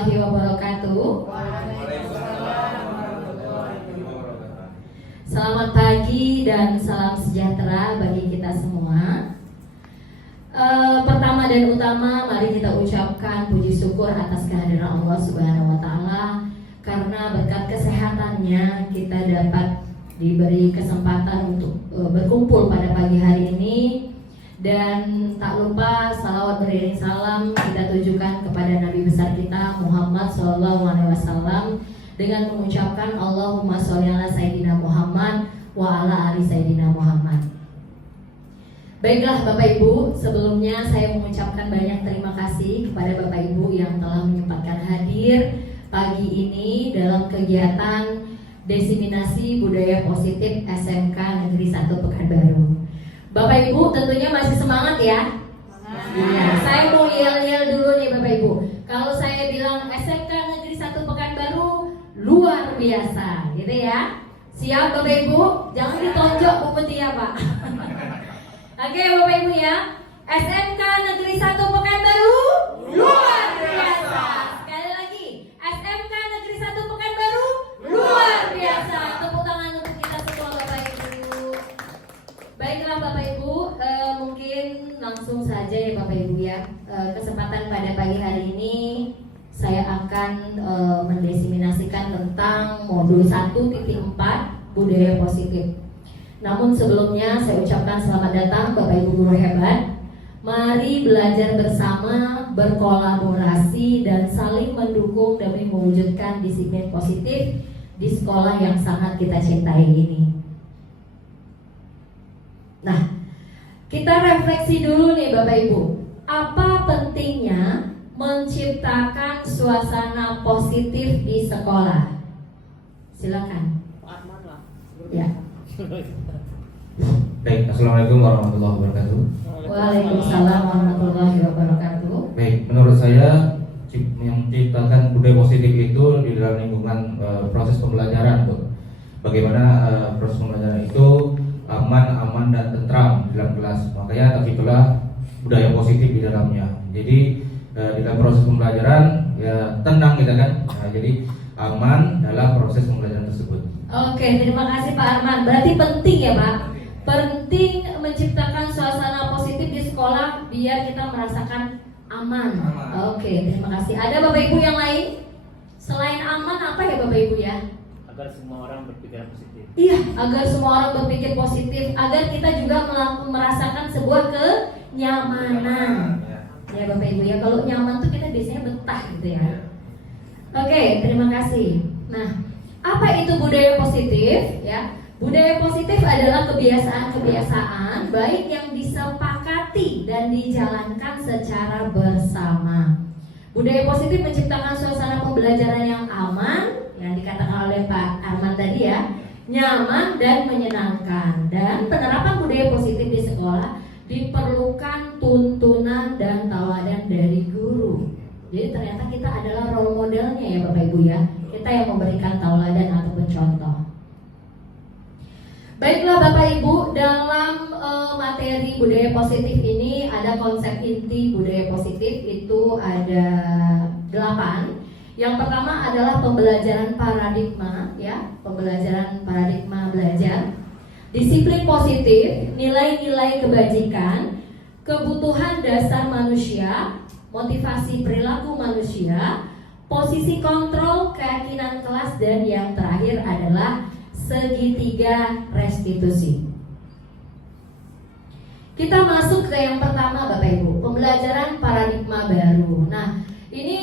warahmatullahi wabarakatuh. Selamat pagi dan salam sejahtera bagi kita semua. Pertama dan utama, mari kita ucapkan puji syukur atas kehadiran Allah Subhanahu wa Ta'ala, karena berkat kesehatannya kita dapat diberi kesempatan untuk berkumpul pada pagi hari ini. Dan tak lupa salawat beriring salam kita tujukan kepada Nabi besar kita Muhammad SAW dengan mengucapkan Allahumma sholli ala Sayyidina Muhammad wa ala ali Sayyidina Muhammad. Baiklah Bapak Ibu, sebelumnya saya mengucapkan banyak terima kasih kepada Bapak Ibu yang telah menyempatkan hadir pagi ini dalam kegiatan Desiminasi Budaya Positif SMK Negeri 1 Pekanbaru. Bapak Ibu tentunya masih semangat ya? Ya, saya mau yel-yel dulu nih Bapak Ibu. Kalau saya bilang SMK Negeri 1 Pekanbaru luar biasa, gitu ya. Siap Bapak Ibu? Jangan ditonjok Bu Petia Pak. Oke Bapak Ibu ya. SMK Negeri 1 Pekanbaru luar biasa. Sekali lagi, SMK Negeri 1 Pekanbaru luar biasa. Tepuk tangan untuk kita semua Bapak Ibu. Baiklah Bapak Ibu, mungkin langsung saja ya Bapak Ibu ya. Kesempatan pada pagi hari ini saya akan mendesiminasikan tentang modul 1.4 budaya positif. Namun sebelumnya saya ucapkan selamat datang Bapak Ibu guru hebat. Mari belajar bersama, berkolaborasi dan saling mendukung demi mewujudkan disiplin positif di sekolah yang sangat kita cintai ini. Nah, kita refleksi dulu nih Bapak Ibu. Apa pentingnya menciptakan suasana positif di sekolah? Silakan. Pak Arman lah. Ya. Baik, assalamualaikum warahmatullahi wabarakatuh. Waalaikumsalam warahmatullahi wabarakatuh. Baik, menurut saya menciptakan budaya positif itu di dalam lingkungan proses pembelajaran, Bu. Bagaimana proses pembelajaran itu aman dan tentram di dalam kelas. Makanya terciptalah budaya positif di dalamnya. Jadi di dalam proses pembelajaran ya tenang kita kan. Nah, jadi aman dalam proses pembelajaran tersebut. Oke, terima kasih Pak Arman. Berarti penting ya Pak. Penting menciptakan suasana positif di sekolah biar kita merasakan aman. Oke, terima kasih. Ada Bapak Ibu yang lain? Selain aman apa ya Bapak Ibu ya? Agar semua orang berpikir positif. Iya, agar semua orang berpikir positif, agar kita juga merasakan sebuah kenyamanan. Ya Bapak Ibu ya, kalau nyaman tuh kita biasanya betah gitu ya. Oke, terima kasih. Nah, apa itu budaya positif ya? Budaya positif adalah kebiasaan-kebiasaan baik yang disepakati dan dijalankan secara bersama. Budaya positif menciptakan suasana pembelajaran yang aman, yang dikatakan oleh Pak Arman tadi ya, nyaman dan menyenangkan. Dan penerapan budaya positif di sekolah diperlukan tuntunan dan tauladan dari guru. Jadi ternyata kita adalah role modelnya ya Bapak Ibu ya. Kita yang memberikan tauladan ataupun contoh. Baiklah Bapak Ibu, dalam materi budaya positif ini ada konsep inti budaya positif itu ada 8. Yang pertama adalah pembelajaran paradigma ya, pembelajaran paradigma belajar. Disiplin positif, nilai-nilai kebajikan, kebutuhan dasar manusia, motivasi perilaku manusia, posisi kontrol, keyakinan kelas, dan yang terakhir adalah segitiga restitusi. Kita masuk ke yang pertama Bapak Ibu, pembelajaran paradigma baru. Nah, ini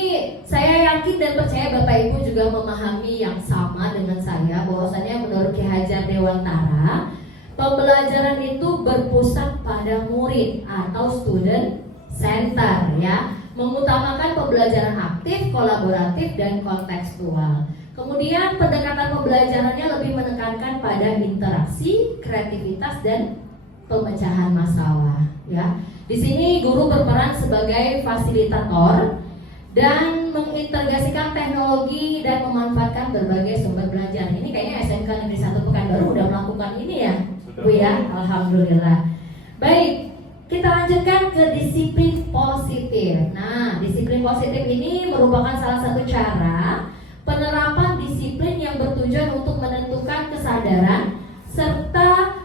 saya yakin dan percaya Bapak Ibu juga memahami yang sama dengan saya, bahwasannya menurut Ki Hajar Dewantara, pembelajaran itu berpusat pada murid atau student center ya, mengutamakan pembelajaran aktif, kolaboratif, dan kontekstual. Kemudian pendekatan pembelajarannya lebih menekankan pada interaksi, kreativitas, dan pemecahan masalah. Ya, di sini guru berperan sebagai fasilitator dan mengintegrasikan teknologi dan memanfaatkan berbagai sumber belajar. Ini kayaknya SMK Negeri 1 Pekanbaru udah melakukan ini ya, Bu ya. Alhamdulillah. Baik, kita lanjutkan ke disiplin positif. positif. Nah, disiplin positif ini merupakan salah satu cara penerapan disiplin yang bertujuan untuk menentukan kesadaran serta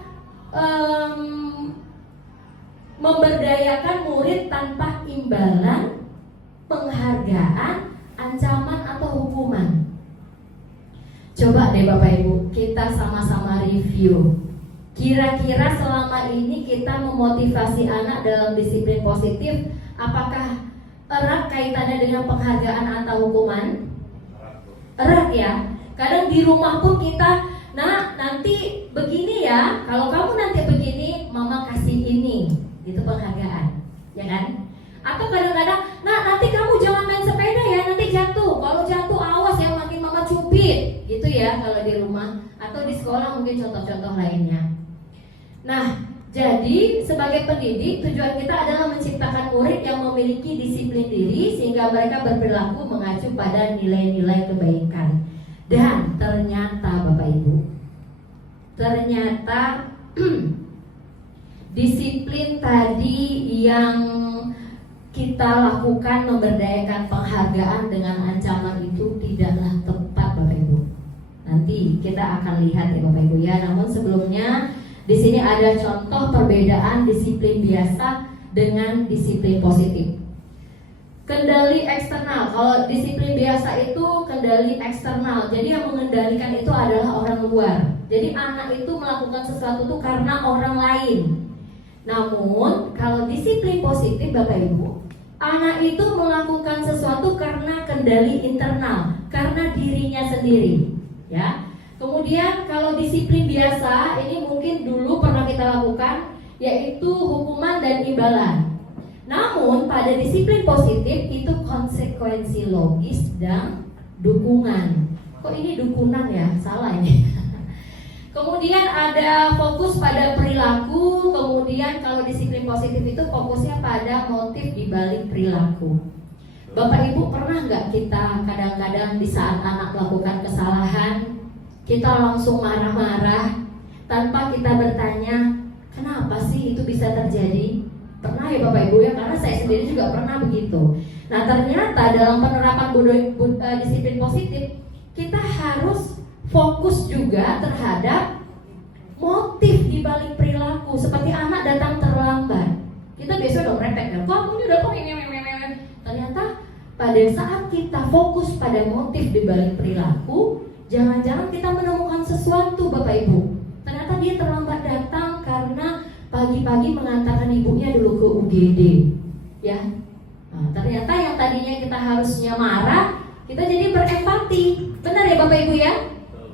memberdayakan murid tanpa imbalan, penghargaan, ancaman atau hukuman. Coba deh Bapak Ibu, kita sama-sama review. Kira-kira selama ini kita memotivasi anak dalam disiplin positif, apakah erat kaitannya dengan penghargaan atau hukuman? Erat ya. Kadang di rumah pun kita, nah nanti begini ya, kalau kamu nanti begini, mama kasih ini, itu penghargaan, ya kan? Atau kadang-kadang, nah nanti kamu jangan main sepeda ya, nanti jatuh. Kalau jatuh awas ya, makin mama cubit, gitu ya kalau di rumah. Atau di sekolah mungkin contoh-contoh lainnya. Nah, jadi sebagai pendidik tujuan kita adalah menciptakan murid yang memiliki disiplin diri sehingga mereka berperilaku mengacu pada nilai-nilai kebaikan. Dan ternyata Bapak Ibu, ternyata disiplin tadi yang kita lakukan memberdayakan penghargaan dengan ancaman itu tidaklah tepat Bapak Ibu. Nanti kita akan lihat ya Bapak Ibu ya. Namun sebelumnya di sini ada contoh perbedaan disiplin biasa dengan disiplin positif. Kendali eksternal. Kalau disiplin biasa itu kendali eksternal. Jadi yang mengendalikan itu adalah orang luar. Jadi anak itu melakukan sesuatu itu karena orang lain. Namun kalau disiplin positif Bapak Ibu, anak itu melakukan sesuatu karena kendali internal, karena dirinya sendiri, ya. Kemudian kalau disiplin biasa ini mungkin dulu pernah kita lakukan, yaitu hukuman dan imbalan. Namun pada disiplin positif itu konsekuensi logis dan dukungan. Kok ini dukungan ya? Salah ini. Kemudian ada fokus pada perilaku. Kemudian kalau disiplin positif itu fokusnya pada motif di balik perilaku. Bapak Ibu pernah nggak kita kadang-kadang di saat anak melakukan kesalahan, kita langsung marah-marah tanpa kita bertanya kenapa sih itu bisa terjadi? Pernah ya Bapak Ibu ya, karena saya sendiri juga pernah begitu. Nah ternyata dalam penerapan disiplin positif kita harus fokus juga terhadap motif di balik perilaku. Seperti anak datang terlambat, kita biasa udah merepek kan, kamu ini datang ternyata pada saat kita fokus pada motif di balik perilaku, jangan-jangan kita menemukan sesuatu Bapak Ibu. Ternyata dia terlambat datang karena pagi-pagi mengantarkan ibunya dulu ke UGD, ya. Nah, ternyata yang tadinya kita harusnya marah, kita jadi berempati. Benar ya Bapak Ibu ya?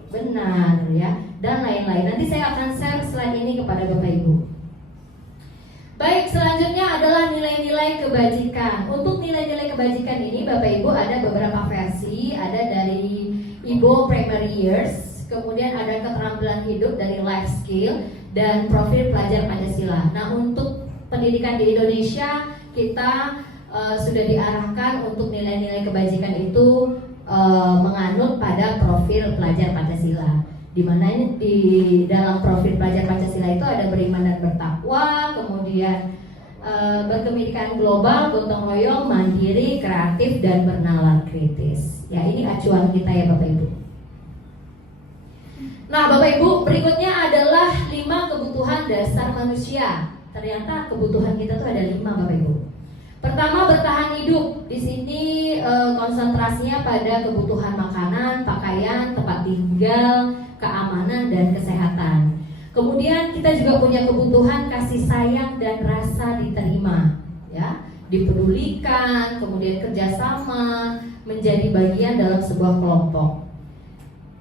Benar ya. Dan lain-lain. Nanti saya akan share slide ini kepada Bapak Ibu. Baik, selanjutnya adalah nilai-nilai kebajikan. Untuk nilai-nilai kebajikan ini Bapak Ibu ada beberapa versi. Ada dari Ibo Primary Years, kemudian ada keterampilan hidup dari Life Skill, dan profil pelajar Pancasila. Nah untuk pendidikan di Indonesia kita sudah diarahkan untuk nilai-nilai kebajikan itu menganut pada profil pelajar Pancasila. Di mana di dalam profil pelajar Pancasila itu ada beriman dan bertakwa, kemudian berkepentingan global, gotong royong, mandiri, kreatif, dan bernalar kritis. Ya ini acuan kita ya Bapak Ibu. Nah Bapak Ibu, berikutnya adalah 5 kebutuhan dasar manusia. Ternyata kebutuhan kita tuh ada 5 Bapak Ibu. Pertama, bertahan hidup. Di sini konsentrasinya pada kebutuhan makanan, pakaian, tempat tinggal, keamanan, dan kesehatan. Kemudian kita juga punya kebutuhan kasih sayang dan rasa diterima, ya, dipedulikan, kemudian kerjasama, menjadi bagian dalam sebuah kelompok.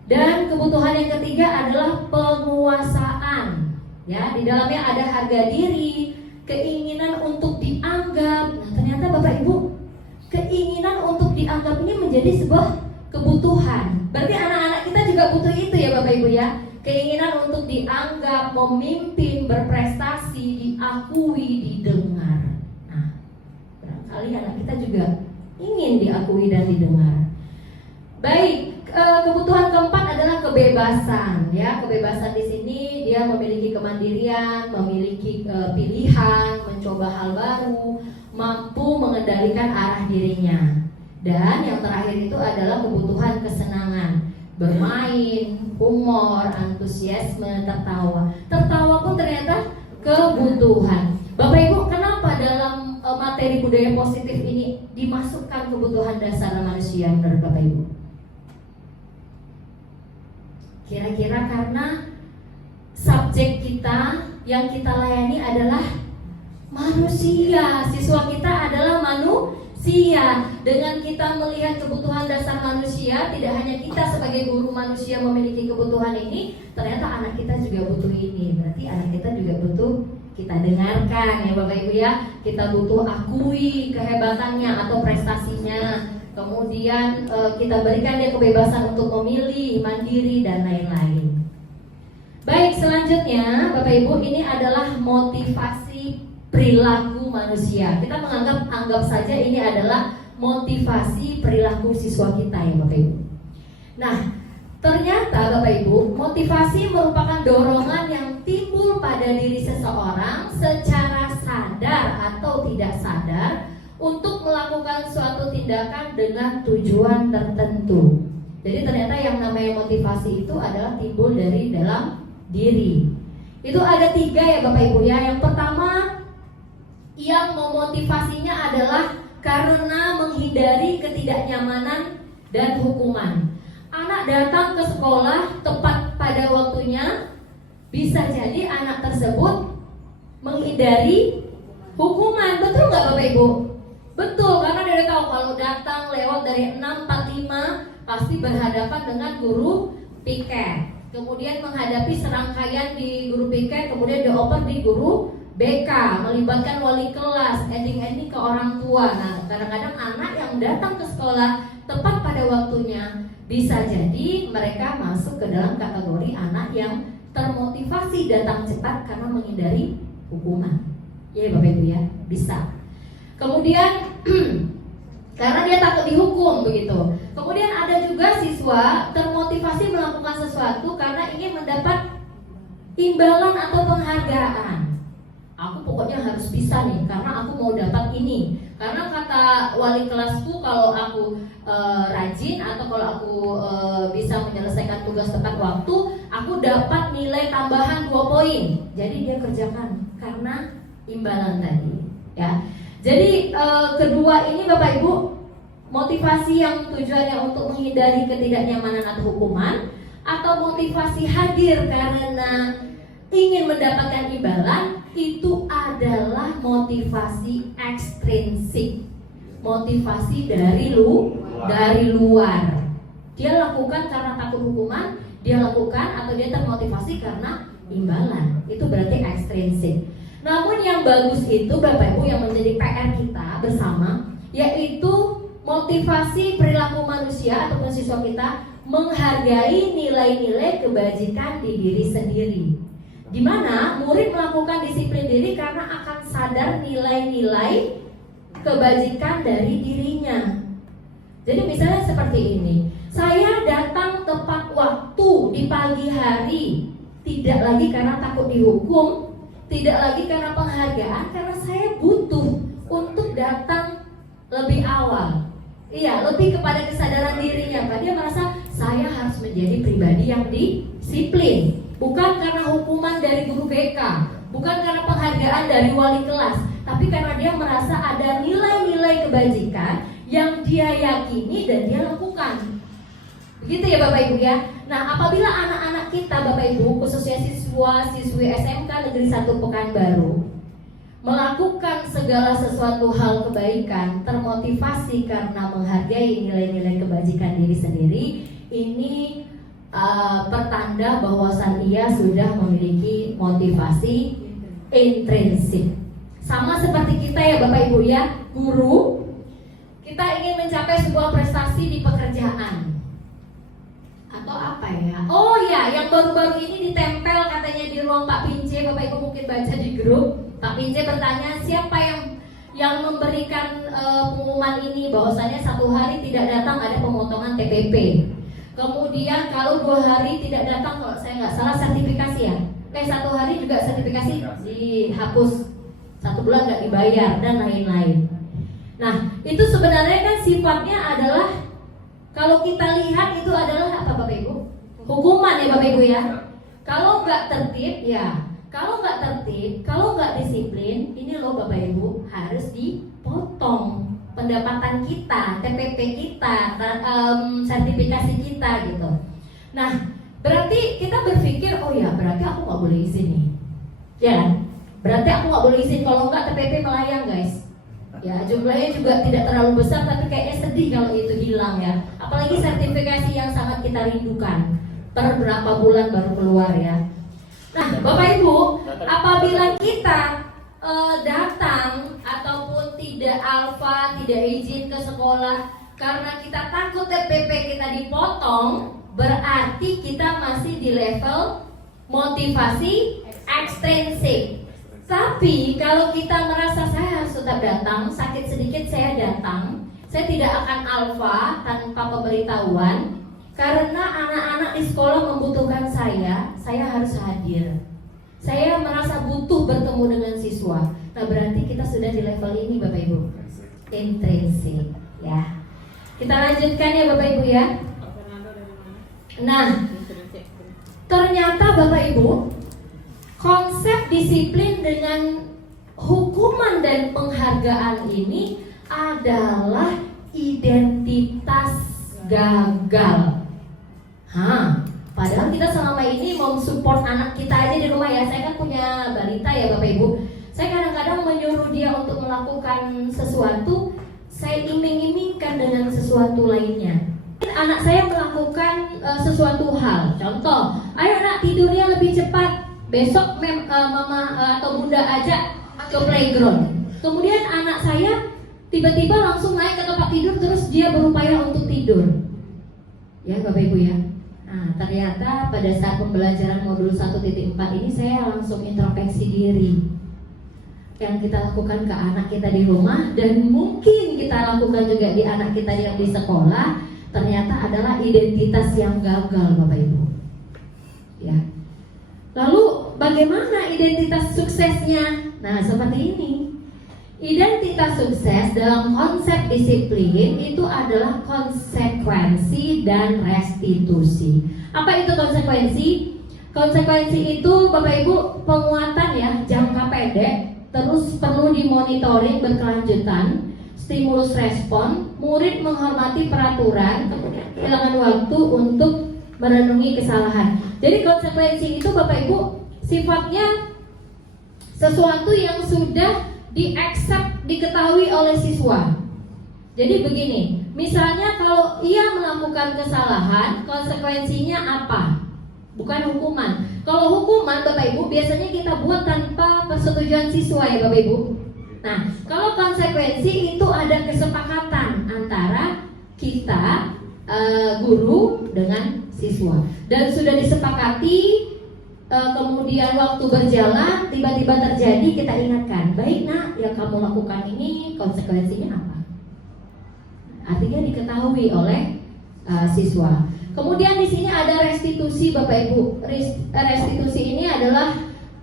Dan kebutuhan yang ketiga adalah penguasaan. Ya, di dalamnya ada harga diri, keinginan untuk dianggap. Nah, ternyata Bapak Ibu, keinginan untuk dianggap ini menjadi sebuah kebutuhan. Berarti anak-anak kita juga butuh itu ya Bapak Ibu ya. Keinginan untuk dianggap, memimpin, berprestasi, diakui, didengar. Nah, barangkali anak kita juga ingin diakui dan didengar. Baik, kebutuhan keempat adalah kebebasan, ya. Kebebasan di sini dia memiliki kemandirian, memiliki pilihan, mencoba hal baru, mampu mengendalikan arah dirinya. Dan yang terakhir itu adalah kebutuhan kesenangan, bermain, humor, antusiasme, tertawa. Tertawa pun ternyata kebutuhan. Bapak Ibu, kenapa dalam materi budaya positif ini dimasukkan kebutuhan dasar manusia menurut Bapak Ibu? Kira-kira karena subjek kita yang kita layani adalah manusia. Siswa kita adalah manusia. Dengan kita melihat kebutuhan dasar manusia, tidak hanya kita sebagai guru manusia memiliki kebutuhan ini, ternyata anak kita juga butuh ini. Berarti anak kita juga butuh kita dengarkan, ya Bapak Ibu ya. Kita butuh akui kehebatannya atau prestasinya. Kemudian kita berikan dia kebebasan untuk memilih, mandiri, dan lain-lain. Baik, selanjutnya Bapak Ibu, ini adalah motivasi perilaku manusia. Kita anggap saja ini adalah motivasi perilaku siswa kita, ya Bapak Ibu. Nah, ternyata Bapak Ibu, motivasi merupakan dorongan yang timbul pada diri seseorang secara sadar atau tidak sadar untuk melakukan suatu tindakan dengan tujuan tertentu. Jadi ternyata yang namanya motivasi itu adalah timbul dari dalam diri. Itu ada 3 ya Bapak Ibu ya. Yang pertama, yang memotivasinya adalah karena menghindari ketidaknyamanan dan hukuman. Anak datang ke sekolah tepat pada waktunya, bisa jadi anak tersebut menghindari hukuman. Betul nggak Bapak Ibu? Betul, karena dia tahu kalau datang lewat dari 6.45 pasti berhadapan dengan guru piket. Kemudian menghadapi serangkaian di guru piket, kemudian dioper di guru BK, melibatkan wali kelas, ending-ending ke orang tua. Nah, kadang-kadang anak yang datang ke sekolah tepat pada waktunya bisa jadi mereka masuk ke dalam kategori anak yang termotivasi datang cepat karena menghindari hukuman. Ya Bapak Ibu ya, bisa. Kemudian karena dia takut dihukum begitu. Kemudian ada juga siswa termotivasi melakukan sesuatu karena ingin mendapat imbalan atau penghargaan. Aku pokoknya harus bisa nih karena aku mau dapat ini. Karena kata wali kelasku kalau aku rajin atau kalau aku bisa menyelesaikan tugas tepat waktu, aku dapat nilai tambahan 2 poin. Jadi dia kerjakan karena imbalan tadi, ya. Jadi kedua ini Bapak Ibu, motivasi yang tujuannya untuk menghindari ketidaknyamanan atau hukuman, atau motivasi hadir karena ingin mendapatkan imbalan, itu adalah motivasi ekstrinsik, motivasi dari luar. Dia lakukan karena takut hukuman, dia lakukan atau dia termotivasi karena imbalan. Itu berarti ekstrinsik. Namun yang bagus itu Bapak Ibu yang menjadi PR kita bersama, yaitu motivasi perilaku manusia ataupun siswa kita menghargai nilai-nilai kebajikan di diri sendiri. Di mana murid melakukan disiplin diri karena akan sadar nilai-nilai kebajikan dari dirinya. Jadi misalnya seperti ini, saya datang tepat waktu di pagi hari, tidak lagi karena takut dihukum, tidak lagi karena penghargaan, karena saya butuh untuk datang lebih awal. Iya, lebih kepada kesadaran dirinya, Pak. Dia merasa saya harus menjadi pribadi yang disiplin. Bukan karena hukuman dari guru BK, bukan karena penghargaan dari wali kelas, tapi karena dia merasa ada nilai-nilai kebajikan yang dia yakini dan dia lakukan. Begitu ya Bapak Ibu ya. Nah, apabila anak-anak kita Bapak Ibu, khususnya siswi SMK Negeri 1 Pekanbaru, melakukan segala sesuatu hal kebaikan, termotivasi karena menghargai nilai-nilai kebajikan diri sendiri, ini pertanda bahwasan ia sudah memiliki motivasi intrinsik. Sama seperti kita ya Bapak Ibu ya, guru, kita ingin mencapai sebuah prestasi di pekerjaan atau apa ya? Oh ya, yang baru-baru ini ditempel katanya di ruang Pak Pince, Bapak Ibu mungkin baca di grup. Pak Pince bertanya siapa yang memberikan pengumuman ini bahwasanya 1 hari tidak datang ada pemotongan TPP. Kemudian kalau 2 hari tidak datang, kalau saya nggak salah sertifikasi ya. 1 hari juga sertifikasi dihapus, 1 bulan nggak dibayar dan lain-lain. Nah, itu sebenarnya kan sifatnya adalah, kalau kita lihat itu adalah apa Bapak Ibu? Hukuman ya Bapak Ibu ya. Kalau nggak tertib ya, kalau nggak tertib, kalau nggak disiplin, ini loh Bapak Ibu harus dipotong pendapatan kita, TPP kita, sertifikasi kita gitu. Nah, berarti kita berpikir, oh ya berarti aku nggak boleh izin nih, ya? Berarti aku nggak boleh izin, kalau nggak TPP melayang guys. Ya jumlahnya juga tidak terlalu besar, tapi kayaknya sedih kalau itu hilang ya. Apalagi sertifikasi yang sangat kita rindukan, per berapa bulan baru keluar ya. Nah Bapak Ibu, apabila kita datang ataupun tidak alfa, tidak izin ke sekolah karena kita takut TPP kita dipotong, berarti kita masih di level motivasi ekstrinsik. Tapi kalau kita merasa saya harus tetap datang, sakit sedikit saya datang, saya tidak akan alfa tanpa pemberitahuan, karena anak-anak di sekolah membutuhkan saya harus hadir. Saya merasa butuh bertemu dengan siswa. Nah berarti kita sudah di level ini Bapak Ibu, intrinsik ya. Kita lanjutkan ya Bapak Ibu ya. Nah ternyata Bapak Ibu, konsep disiplin dengan hukuman dan penghargaan ini adalah identitas gagal. Padahal kita selama ini mau support anak kita aja di rumah ya. Saya kan punya balita ya Bapak Ibu. Saya kadang-kadang menyuruh dia untuk melakukan sesuatu, saya iming-imingkan dengan sesuatu lainnya. Anak saya melakukan sesuatu hal, contoh, ayo nak tidurnya lebih cepat, besok mama atau bunda ajak ke playground. Kemudian anak saya tiba-tiba langsung naik ke tempat tidur, terus dia berupaya untuk tidur. Ya Bapak Ibu ya. Nah, ternyata pada saat pembelajaran modul 1.4 ini saya langsung introspeksi diri. Yang kita lakukan ke anak kita di rumah dan mungkin kita lakukan juga di anak kita yang di sekolah, ternyata adalah identitas yang gagal Bapak Ibu. Ya. Lalu bagaimana identitas suksesnya? Nah, seperti ini. Identitas sukses dalam konsep disiplin itu adalah konsekuensi dan restitusi. Apa itu konsekuensi? Konsekuensi itu Bapak Ibu penguatan ya, jangka pendek, terus perlu dimonitoring berkelanjutan, stimulus respon, murid menghormati peraturan, kemudian kehilangan waktu untuk merenungi kesalahan. Jadi konsekuensi itu Bapak Ibu sifatnya sesuatu yang sudah di-accept, diketahui oleh siswa. Jadi begini, misalnya kalau ia melakukan kesalahan, konsekuensinya apa? Bukan hukuman. Kalau hukuman Bapak Ibu biasanya kita buat tanpa persetujuan siswa ya Bapak Ibu. Nah, kalau konsekuensi itu ada kesepakatan antara kita guru dengan siswa dan sudah disepakati. Kemudian waktu berjalan tiba-tiba terjadi, kita ingatkan, baik nak, yang kamu lakukan ini konsekuensinya apa? Artinya diketahui oleh siswa. Kemudian di sini ada restitusi Bapak Ibu. Restitusi ini adalah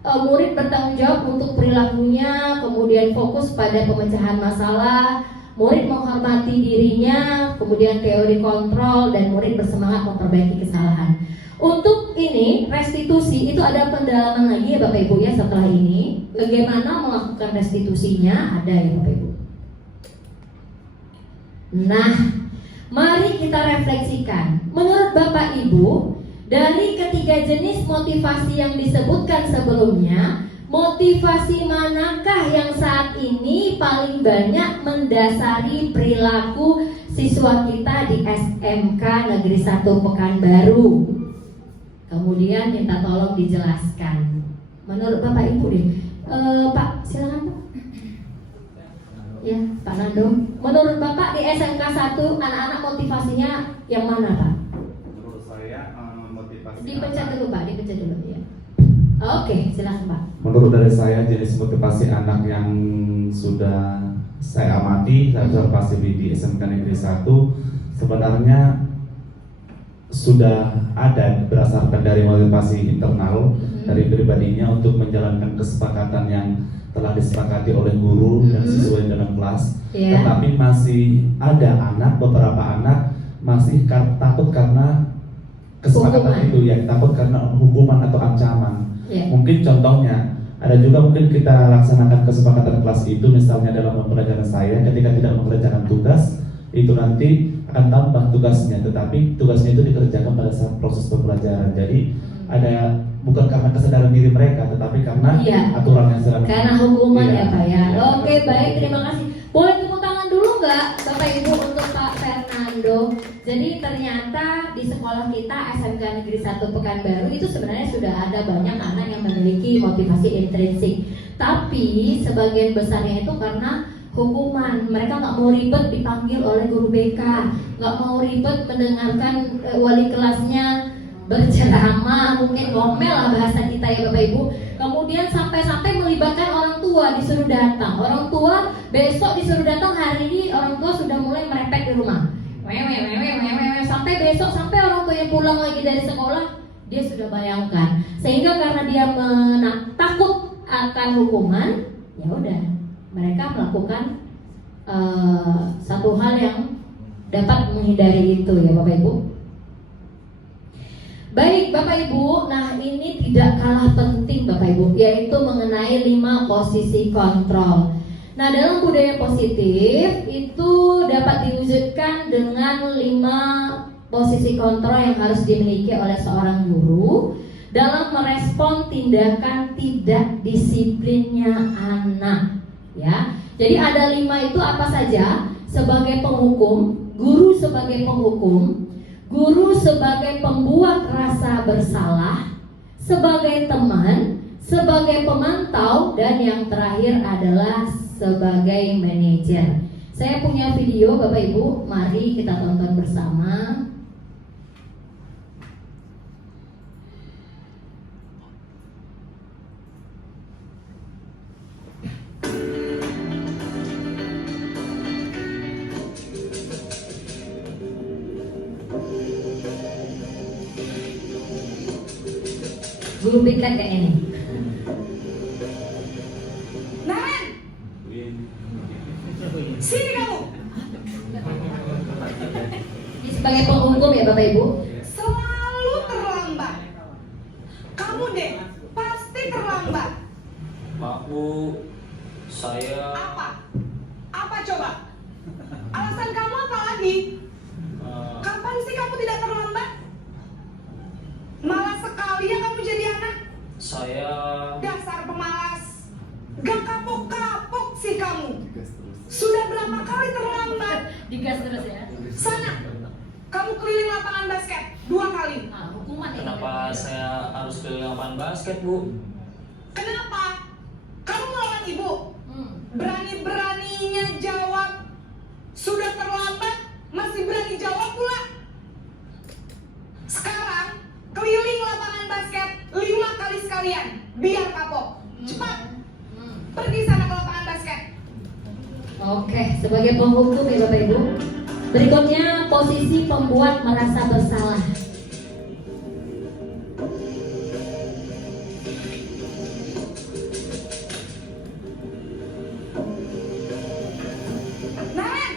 murid bertanggung jawab untuk perilakunya, kemudian fokus pada pemecahan masalah, murid menghormati dirinya, kemudian teori kontrol, dan murid bersemangat memperbaiki kesalahan. Untuk ini restitusi itu ada pendalaman lagi ya Bapak Ibu ya setelah ini. Bagaimana melakukan restitusinya ada ya Bapak Ibu. Nah, mari kita refleksikan. Menurut Bapak Ibu, dari ketiga jenis motivasi yang disebutkan sebelumnya, motivasi manakah yang saat ini paling banyak mendasari perilaku siswa kita di SMK Negeri 1 Pekanbaru? Kemudian minta tolong dijelaskan. Menurut Bapak Ibu deh, Pak silakan Pak. Ya Pak Nando. Menurut Bapak di SMK 1 anak-anak motivasinya yang mana Pak? Menurut saya motivasi. Dipencet dulu Pak, dipencet dulu ya. Oke, silakan Pak. Menurut dari saya jenis motivasi anak yang sudah saya amati, saya observasi di SMK Negeri 1 sebenarnya sudah ada berdasarkan dari motivasi internal dari pribadinya untuk menjalankan kesepakatan yang telah disepakati oleh guru dan siswa dalam kelas. Tetapi masih ada beberapa anak masih takut karena kesepakatan itu, ya takut karena hukuman atau ancaman. Mungkin contohnya ada juga mungkin kita laksanakan kesepakatan kelas itu, misalnya dalam pembelajaran saya ketika tidak mengerjakan tugas itu nanti akan tambah tugasnya, tetapi tugasnya itu dikerjakan pada saat proses pembelajaran. Jadi ada bukan karena kesadaran diri mereka, tetapi karena aturan yang sedang. Karena hukuman ya Pak ya. Oke, baik, terima kasih. Boleh tepuk tangan dulu nggak Bapak Ibu untuk Pak Fernando? Jadi ternyata di sekolah kita SMK Negeri 1 Pekanbaru itu sebenarnya sudah ada banyak anak yang memiliki motivasi intrinsik. Tapi sebagian besarnya itu karena hukuman. Mereka nggak mau ribet dipanggil oleh guru BK, nggak mau ribet mendengarkan wali kelasnya berceramah, mungkin ngomel lah bahasa kita ya Bapak Ibu. Kemudian sampai-sampai melibatkan orang tua disuruh datang. Orang tua besok disuruh datang, hari ini orang tua sudah mulai merepet di rumah. Sampai besok, sampai orang tua yang pulang lagi dari sekolah, dia sudah bayangkan. Sehingga karena dia takut akan hukuman, ya udah mereka melakukan satu hal yang dapat menghindari itu ya Bapak Ibu. Baik Bapak Ibu, nah ini tidak kalah penting Bapak Ibu, yaitu mengenai 5 posisi kontrol. Nah dalam budaya positif itu dapat diwujudkan dengan 5 posisi kontrol yang harus dimiliki oleh seorang guru dalam merespon tindakan tidak disiplinnya anak. Ya, jadi ada 5 itu apa saja? Sebagai penghukum, guru sebagai penghukum, guru sebagai pembuat rasa bersalah, sebagai teman, sebagai pemantau, dan yang terakhir adalah sebagai manajer. Saya punya video Bapak Ibu, mari kita tonton bersama. Guru BK kayak ini. Naren, sini kamu. Ini sebagai penghukum ya Bapak Ibu. Selalu terlambat. Kamu deh pasti terlambat. Maaf Bu, saya Apa coba? Alasan kamu apa lagi? Kapan sih kamu tidak terlambat? Malas sekali ya kamu jadi anak. saya Dasar pemalas. Gak kapok-kapok sih kamu. Sudah berapa kali terlambat? Digas terus ya. Sana, kamu keliling lapangan basket 2 kali. Nah, hukuman ya. kenapa saya harus keliling lapangan basket Bu? Kenapa? Kamu melawan ibu? Berani-beraninya jawab. Sudah terlambat, masih berani jawab pula. Sekarang, keliling lapangan basket 5 kali sekalian. Biar kapok. Cepat. Pergi sana ke lapangan basket. Oke, sebagai penghukum ya Bapak Ibu. Berikutnya posisi pembuat merasa bersalah. Naren,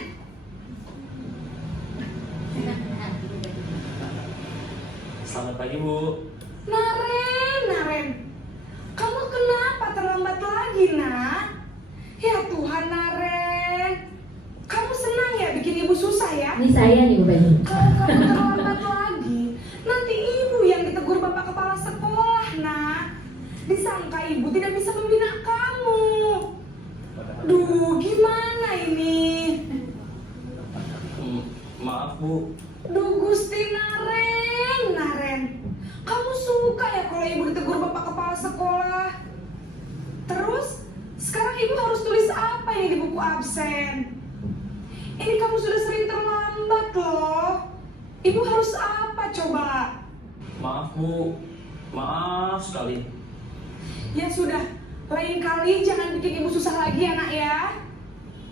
Selamat pagi Bu. Naren. Kamu kenapa terlambat lagi, nak? Ya Tuhan, Naren. Kamu senang ya bikin ibu susah ya? Ini saya nih Bapak Ibu. Kalau kamu terlambat lagi, nanti ibu yang ditegur bapak kepala sekolah, nak. Disangka ibu tidak bisa membina kamu. Duh, gimana ini? Maaf Bu, Duh, Gusti Naren. Kamu suka ya kalau ibu ditegur bapak kepala sekolah? Terus, sekarang ibu harus tulis apa ini di buku absen? Ini kamu sudah sering terlambat loh. Ibu harus apa coba? maaf Bu, maaf sekali. Ya sudah, lain kali jangan bikin ibu susah lagi ya nak ya.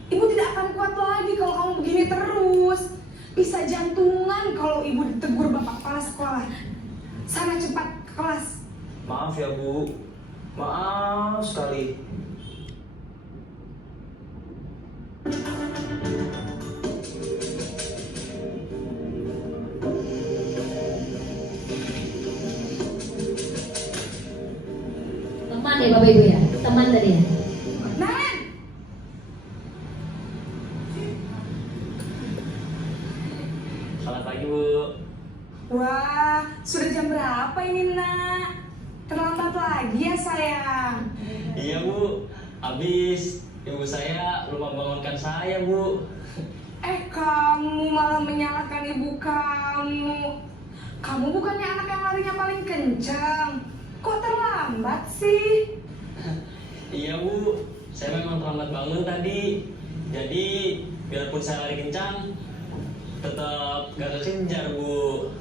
Ibu tidak akan kuat lagi kalau kamu begini terus. Bisa jantungan kalau ibu ditegur bapak kepala sekolah. Sana cepat ke kelas. Maaf ya Bu, maaf sekali. Teman ya Bapak Ibu ya, teman tadi ya. Naren, Selamat pagi Bu. wah, sudah jam berapa ini nak? Terlambat lagi ya sayang. Iya Bu, habis ibu saya lupa bangunkan saya Bu. Kamu malah menyalahkan ibu kamu. Kamu bukannya anak yang larinya paling kencang. Kok terlambat sih? Iya Bu, saya memang terlambat bangun tadi. Jadi biarpun saya lari kencang, tetap gak kekejar Bu.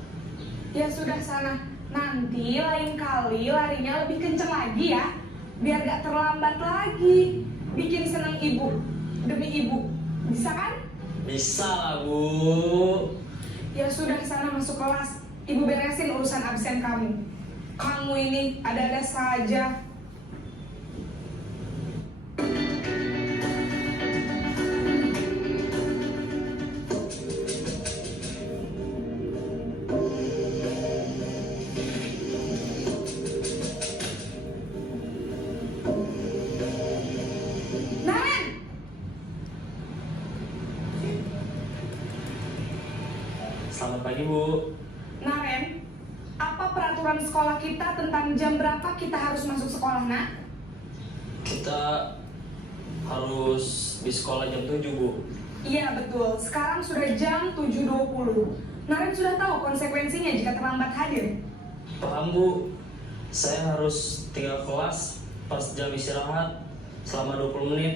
Ya sudah sana. Nanti lain kali larinya lebih kencang lagi ya. Biar gak terlambat lagi. Bikin seneng ibu. Demi ibu. Bisa kan? Bisa lah Bu. Ya sudah sana masuk kelas. Ibu beresin urusan absen kamu. Kamu ini ada-ada saja. Naren! Selamat pagi Bu. Naren, apa peraturan sekolah kita tentang jam berapa kita harus masuk sekolah, nak? Kita harus di sekolah jam 7 Bu. Iya betul, sekarang sudah jam 7.20. Naren sudah tahu konsekuensinya jika terlambat hadir. Paham Bu, saya harus tinggal kelas pas jam istirahat selama 20 menit.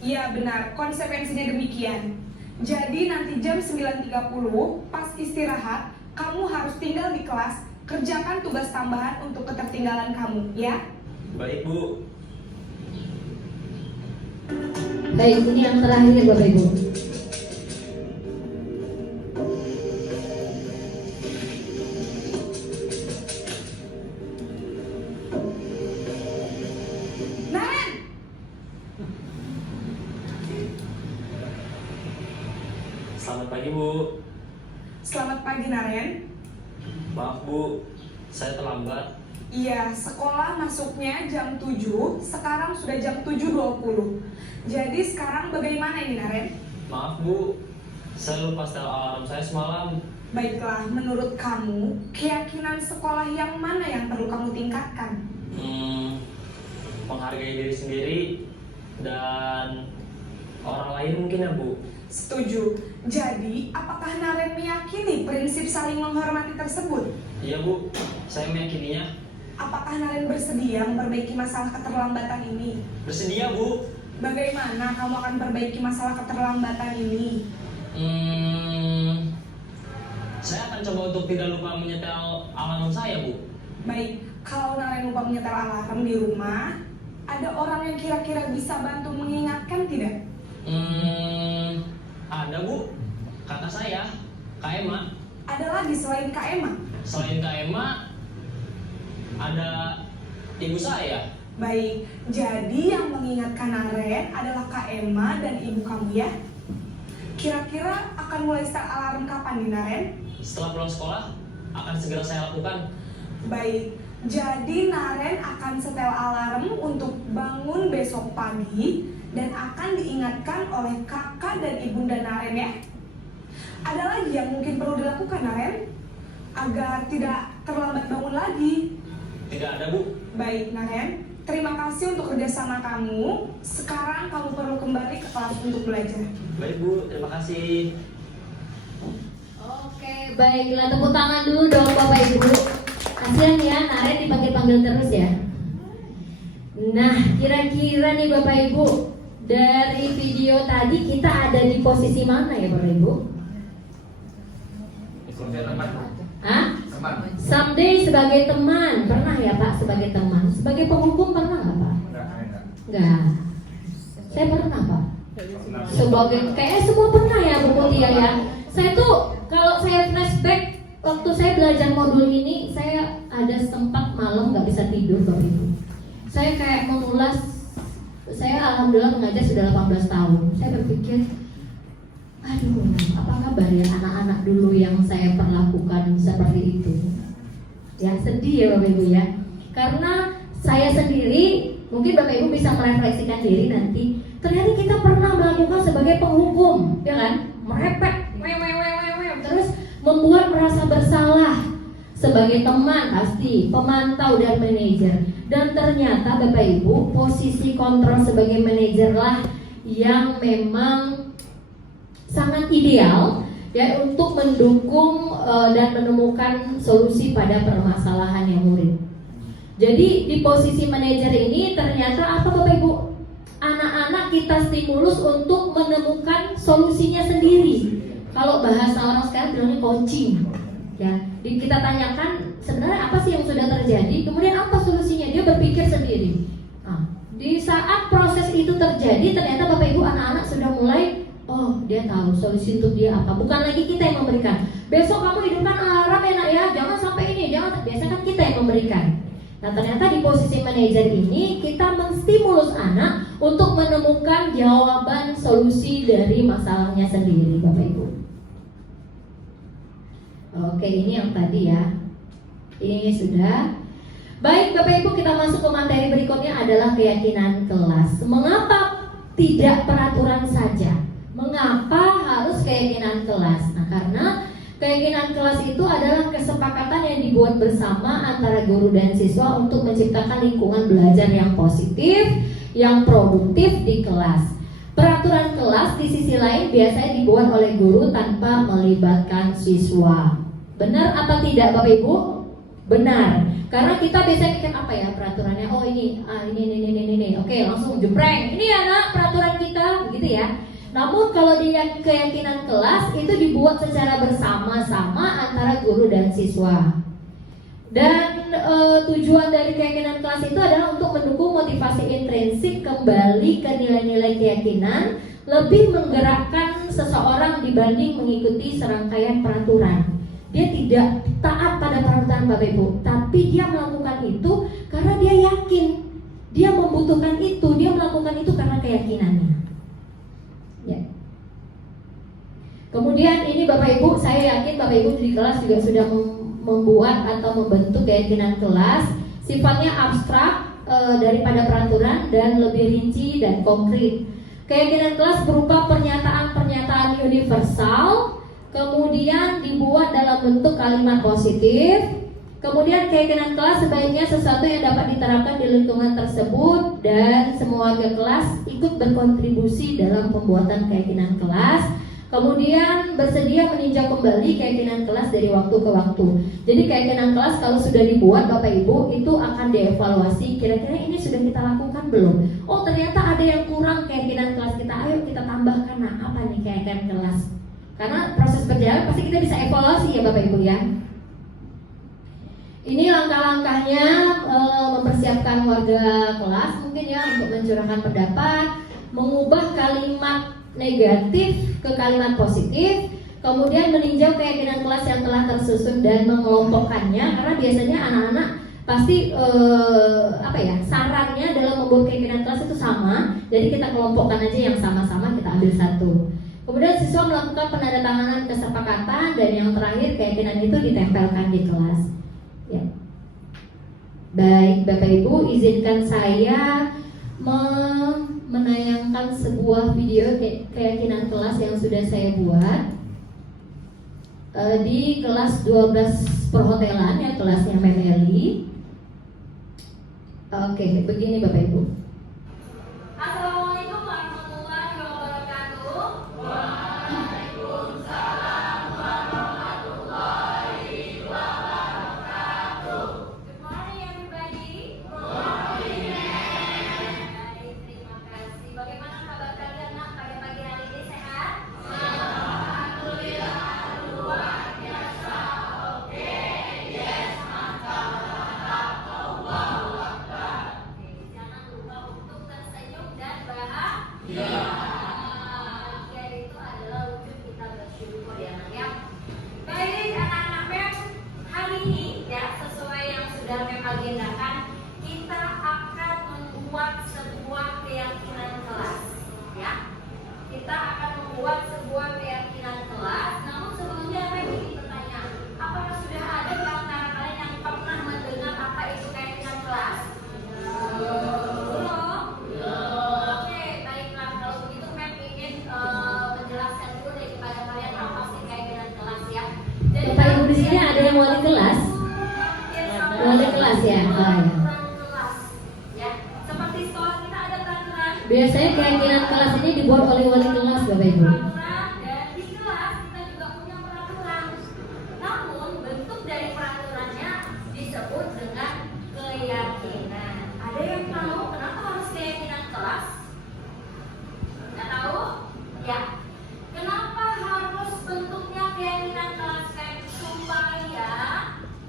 Iya benar, konsekuensinya demikian. Jadi nanti jam 9.30 pas istirahat, kamu harus tinggal di kelas, kerjakan tugas tambahan untuk ketertinggalan kamu, ya? Baik Bu. Baik, ini yang terakhir Bapak Ibu. Naren! Selamat pagi Bu. Selamat pagi Naren. Maaf Bu, saya terlambat. Iya, sekolah masuknya jam 7, sekarang sudah jam 7.20. Jadi sekarang bagaimana ini Naren? Maaf Bu, saya lupa setel alarm saya semalam. Baiklah, menurut kamu, keyakinan sekolah yang mana yang perlu kamu tingkatkan? Menghargai diri sendiri dan orang lain mungkin ya Bu. Setuju. Jadi, apakah Naren meyakini prinsip saling menghormati tersebut? Iya Bu, saya meyakininya. Apakah Naren bersedia memperbaiki masalah keterlambatan ini? Bersedia Bu. Bagaimana kamu akan perbaiki masalah keterlambatan ini? Saya akan coba untuk tidak lupa menyetel alarm saya Bu. Baik, kalau Naren lupa menyetel alarm di rumah, ada orang yang kira-kira bisa bantu mengingatkan tidak? Ada Bu, kata saya, Kak Emma. Ada lagi selain Kak Emma? Selain Kak Emma, ada ibu saya. Baik, jadi yang mengingatkan Naren adalah Kak Emma dan ibu kamu ya? Kira-kira akan mulai start alarm kapan nih Naren? Setelah pulang sekolah, akan segera saya lakukan. Baik, jadi Naren akan setel alarm untuk bangun besok pagi dan akan diingatkan oleh kakak dan ibunda Naren ya. Ada lagi yang mungkin perlu dilakukan Naren agar tidak terlambat bangun lagi? Tidak ada Bu. Baik Naren, terima kasih untuk kerjasama kamu. Sekarang kamu perlu kembali ke kelas untuk belajar. Baik Bu, terima kasih. Oke, baiklah, tepuk tangan dulu dong Bapak Ibu. Kasihan ya, Naren dipanggil-panggil terus ya. Nah, kira-kira nih Bapak Ibu, dari video tadi kita ada di posisi mana ya Bapak Ibu? Hah? Someday sebagai teman, pernah ya Pak sebagai teman? Sebagai penghukum pernah nggak Pak? Enggak. Saya pernah Pak. Sebagai kayak semua pernah ya Bu Mutia ya. Saya tuh kalau saya flashback waktu saya belajar modul ini, saya ada sempat malam nggak bisa tidur Bapak Ibu. Saya kayak mengulas, saya alhamdulillah mengajar sudah 18 tahun. Saya berpikir, aduh, apa kabar ya anak-anak dulu yang saya perlakukan seperti itu. Ya sedih ya Bapak Ibu ya. Karena saya sendiri, mungkin Bapak Ibu bisa merefleksikan diri nanti. Ternyata kita pernah melakukan sebagai penghukum, ya kan? Merepet, terus membuat merasa bersalah sebagai teman pasti, pemantau dan manajer. Dan ternyata Bapak Ibu, posisi kontrol sebagai manajer lah yang memang sangat ideal ya untuk mendukung dan menemukan solusi pada permasalahan yang murid. Jadi di posisi manajer ini ternyata apa Bapak Ibu? Anak-anak kita stimulus untuk menemukan solusinya sendiri. Kalau bahasa orang sekarang bilangnya coaching. Ya, kita tanyakan sebenarnya apa sih yang sudah terjadi, kemudian apa solusinya, dia berpikir sendiri. Nah, di saat proses itu terjadi, ternyata Bapak Ibu anak-anak sudah mulai, oh dia tahu solusi untuk dia apa. Bukan lagi kita yang memberikan. Besok kamu hidupkan alarm ya nak ya, jangan sampai ini, jangan. Biasanya kan kita yang memberikan. Nah ternyata di posisi manajer ini kita menstimulus anak untuk menemukan jawaban solusi dari masalahnya sendiri Bapak Ibu. Oke, ini yang tadi ya. Ini sudah. Baik Bapak Ibu, kita masuk ke materi berikutnya adalah keyakinan kelas. Mengapa tidak peraturan saja? Mengapa harus keyakinan kelas? Nah karena keyakinan kelas itu adalah kesepakatan yang dibuat bersama antara guru dan siswa untuk menciptakan lingkungan belajar yang positif, yang produktif di kelas. Peraturan kelas di sisi lain biasanya dibuat oleh guru tanpa melibatkan siswa. Benar atau tidak Bapak Ibu? Benar. Karena kita biasanya pikir apa ya peraturannya? Oh ini, ini. Oke, langsung jebreng. Ini ya nak peraturan kita, begitu ya. Namun kalau di keyakinan kelas itu dibuat secara bersama-sama antara guru dan siswa. Dan tujuan dari keyakinan kelas itu adalah untuk mendukung motivasi intrinsik kembali ke nilai-nilai keyakinan, lebih menggerakkan seseorang dibanding mengikuti serangkaian peraturan. Dia tidak taat pada peraturan Bapak Ibu, tapi dia melakukan itu karena dia yakin, dia membutuhkan itu, dia melakukan itu karena keyakinannya. Ya. Kemudian ini Bapak Ibu, saya yakin Bapak Ibu di kelas juga sudah membuat atau membentuk keyakinan kelas. Sifatnya abstrak daripada peraturan dan lebih rinci dan konkret. Keyakinan kelas berupa pernyataan-pernyataan universal, kemudian dibuat dalam bentuk kalimat positif. Kemudian keyakinan kelas sebaiknya sesuatu yang dapat diterapkan di lingkungan tersebut dan semua warga kelas ikut berkontribusi dalam pembuatan keyakinan kelas. Kemudian bersedia meninjau kembali keyakinan kelas dari waktu ke waktu. Jadi keyakinan kelas kalau sudah dibuat Bapak Ibu itu akan dievaluasi, kira-kira ini sudah kita lakukan belum? Oh ternyata ada yang kurang keyakinan kelas kita, ayo kita tambahkan. Nah apa nih keyakinan kelas? Karena proses berjalan pasti kita bisa evaluasi ya Bapak Ibu ya. Ini langkah-langkahnya mempersiapkan warga kelas mungkin ya untuk mencurahkan pendapat, mengubah kalimat negatif ke kalimat positif, kemudian meninjau keyakinan kelas yang telah tersusun dan mengelompokkannya. Karena biasanya anak-anak pasti sarannya dalam membuat keyakinan kelas itu sama, jadi kita kelompokkan aja yang sama-sama, kita ambil satu. Kemudian siswa melakukan penandatanganan kesepakatan dan yang terakhir keyakinan itu ditempelkan di kelas. Ya. Baik Bapak Ibu, izinkan saya menayangkan sebuah video keyakinan kelas yang sudah saya buat di kelas 12 perhotelan ya, kelasnya Memeli. Oke, begini Bapak Ibu. Assalamualaikum warahmatullahi wabarakatuh. Waalaikumsalam warahmatullahi wabarakatuh. Good morning everybody. Good morning. Baik, terima kasih. Bagaimana kabar kalian nak pada pagi hari ini, sehat? Alhamdulillah luar biasa. Oke, yes, mantap. Allahu Akbar. Jangan lupa ya. Peraturan kelas, ya. Seperti sekolah kita ada peraturan. Biasanya keyakinan kelas ini dibuat oleh wali kelas, Bapak Ibu. Peraturan dan di kelas kita juga punya peraturan. Namun bentuk dari peraturannya disebut dengan keyakinan. Ada yang tahu kenapa harus keyakinan kelas? Nggak tahu? Ya. Kenapa harus bentuknya keyakinan kelas? Supaya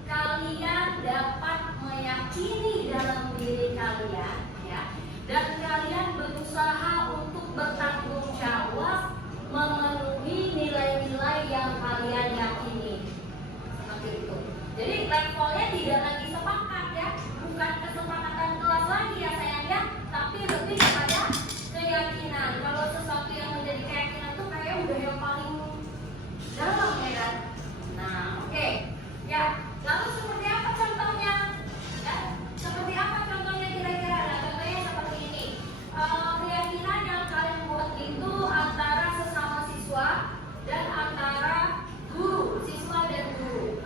kalian dapat meyakini dalam diri kalian, ya, dan kalian berusaha untuk bertanggung jawab memenuhi nilai-nilai yang kalian yakini. Seperti itu. Jadi levelnya tidak lagi sepakat, ya, bukan kesepakatan kelas lagi ya sayang, ya, tapi lebih kepada keyakinan. Kalau sesuatu yang menjadi keyakinan tuh kayak udah yang paling dalam, ya kan? Nah, oke. Ya, lalu seperti apa contohnya? Ya, seperti apa contohnya kira-kira? Nah, contohnya seperti ini. Keyakinan yang kalian buat itu antara sesama siswa dan antara guru, siswa dan guru.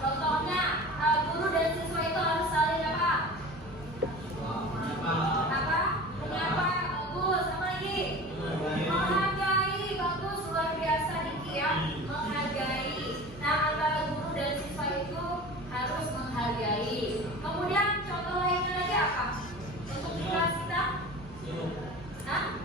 Contohnya, guru dan siswa itu harus saling apa? Apa? Menyapa, bagus. Apa lagi? Menghargai, bagus, luar biasa Diki, ya. Menghargai. Nah, antara guru dan siswa itu harus menghargai. Kemudian contoh lainnya lagi apa? Untuk di kelas kita? Hah?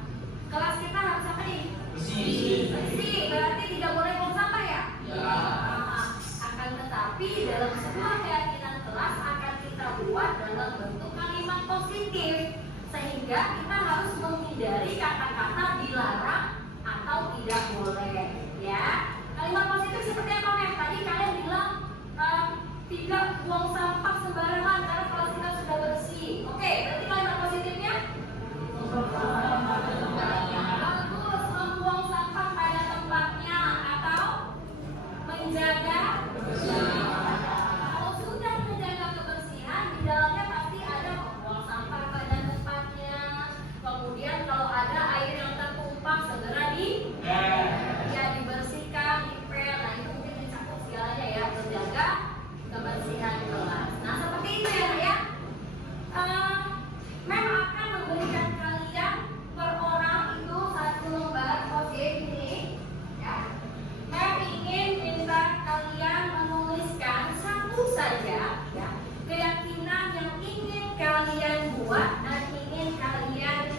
Kelas kita harus apa nih? Bersih. Berarti tidak boleh buang sampah ya? Nah, akan tetapi dalam sebuah keyakinan kelas akan kita buat dalam bentuk kalimat positif, sehingga kita harus menghindari kata-kata dilarang atau tidak boleh, ya. Kalimat positif seperti apa, Mem? Tadi kalian bilang tidak buang sampah sembarangan karena kelas kita sudah bersih. Oke, berarti kalimat positifnya? Bagus, membuang sampah pada tempatnya atau menjaga kebersihan. Kalau sudah menjaga kebersihan, di dalamnya pasti ada membuang sampah pada tempatnya. Kemudian kalau ada air yang tertumpah segera dibersihkan, dipel. Nah, itu mungkin mencakup segalanya ya, menjaga kebersihan kelas. Nah, seperti itu ya, ya. Mem akan memberikan kalian per orang itu 1 lembar OJ ini, ya. Mem ingin minta kalian menuliskan satu saja, ya, keyakinan yang ingin kalian buat dan ingin kalian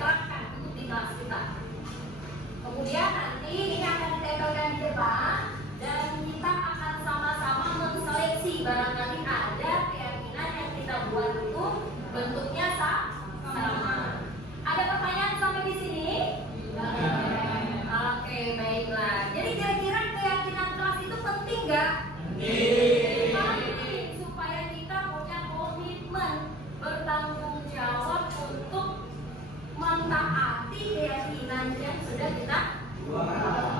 terapkan untuk di kelas kita. Kemudian nanti ini akan ditempelkan di depan dan kita akan sama-sama menseleksi barangkali ada keyakinan yang kita buat itu bentuknya sama. Ada pertanyaan sampai di sini? Oke, baiklah. Jadi kira-kira keyakinan kelas itu penting nggak? Penting, supaya kita punya komitmen bertanggung jawab untuk mentaati keyakinan yang sudah kita buat.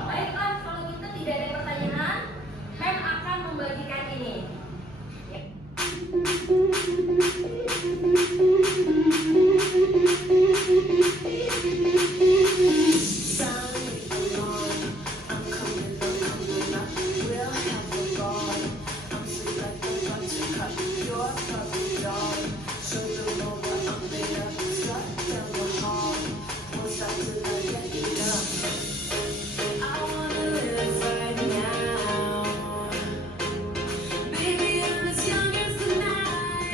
Baiklah, kalau gitu tidak ada pertanyaan, Mem akan membagikan ini. Ya. Baby, I'm as young as the night.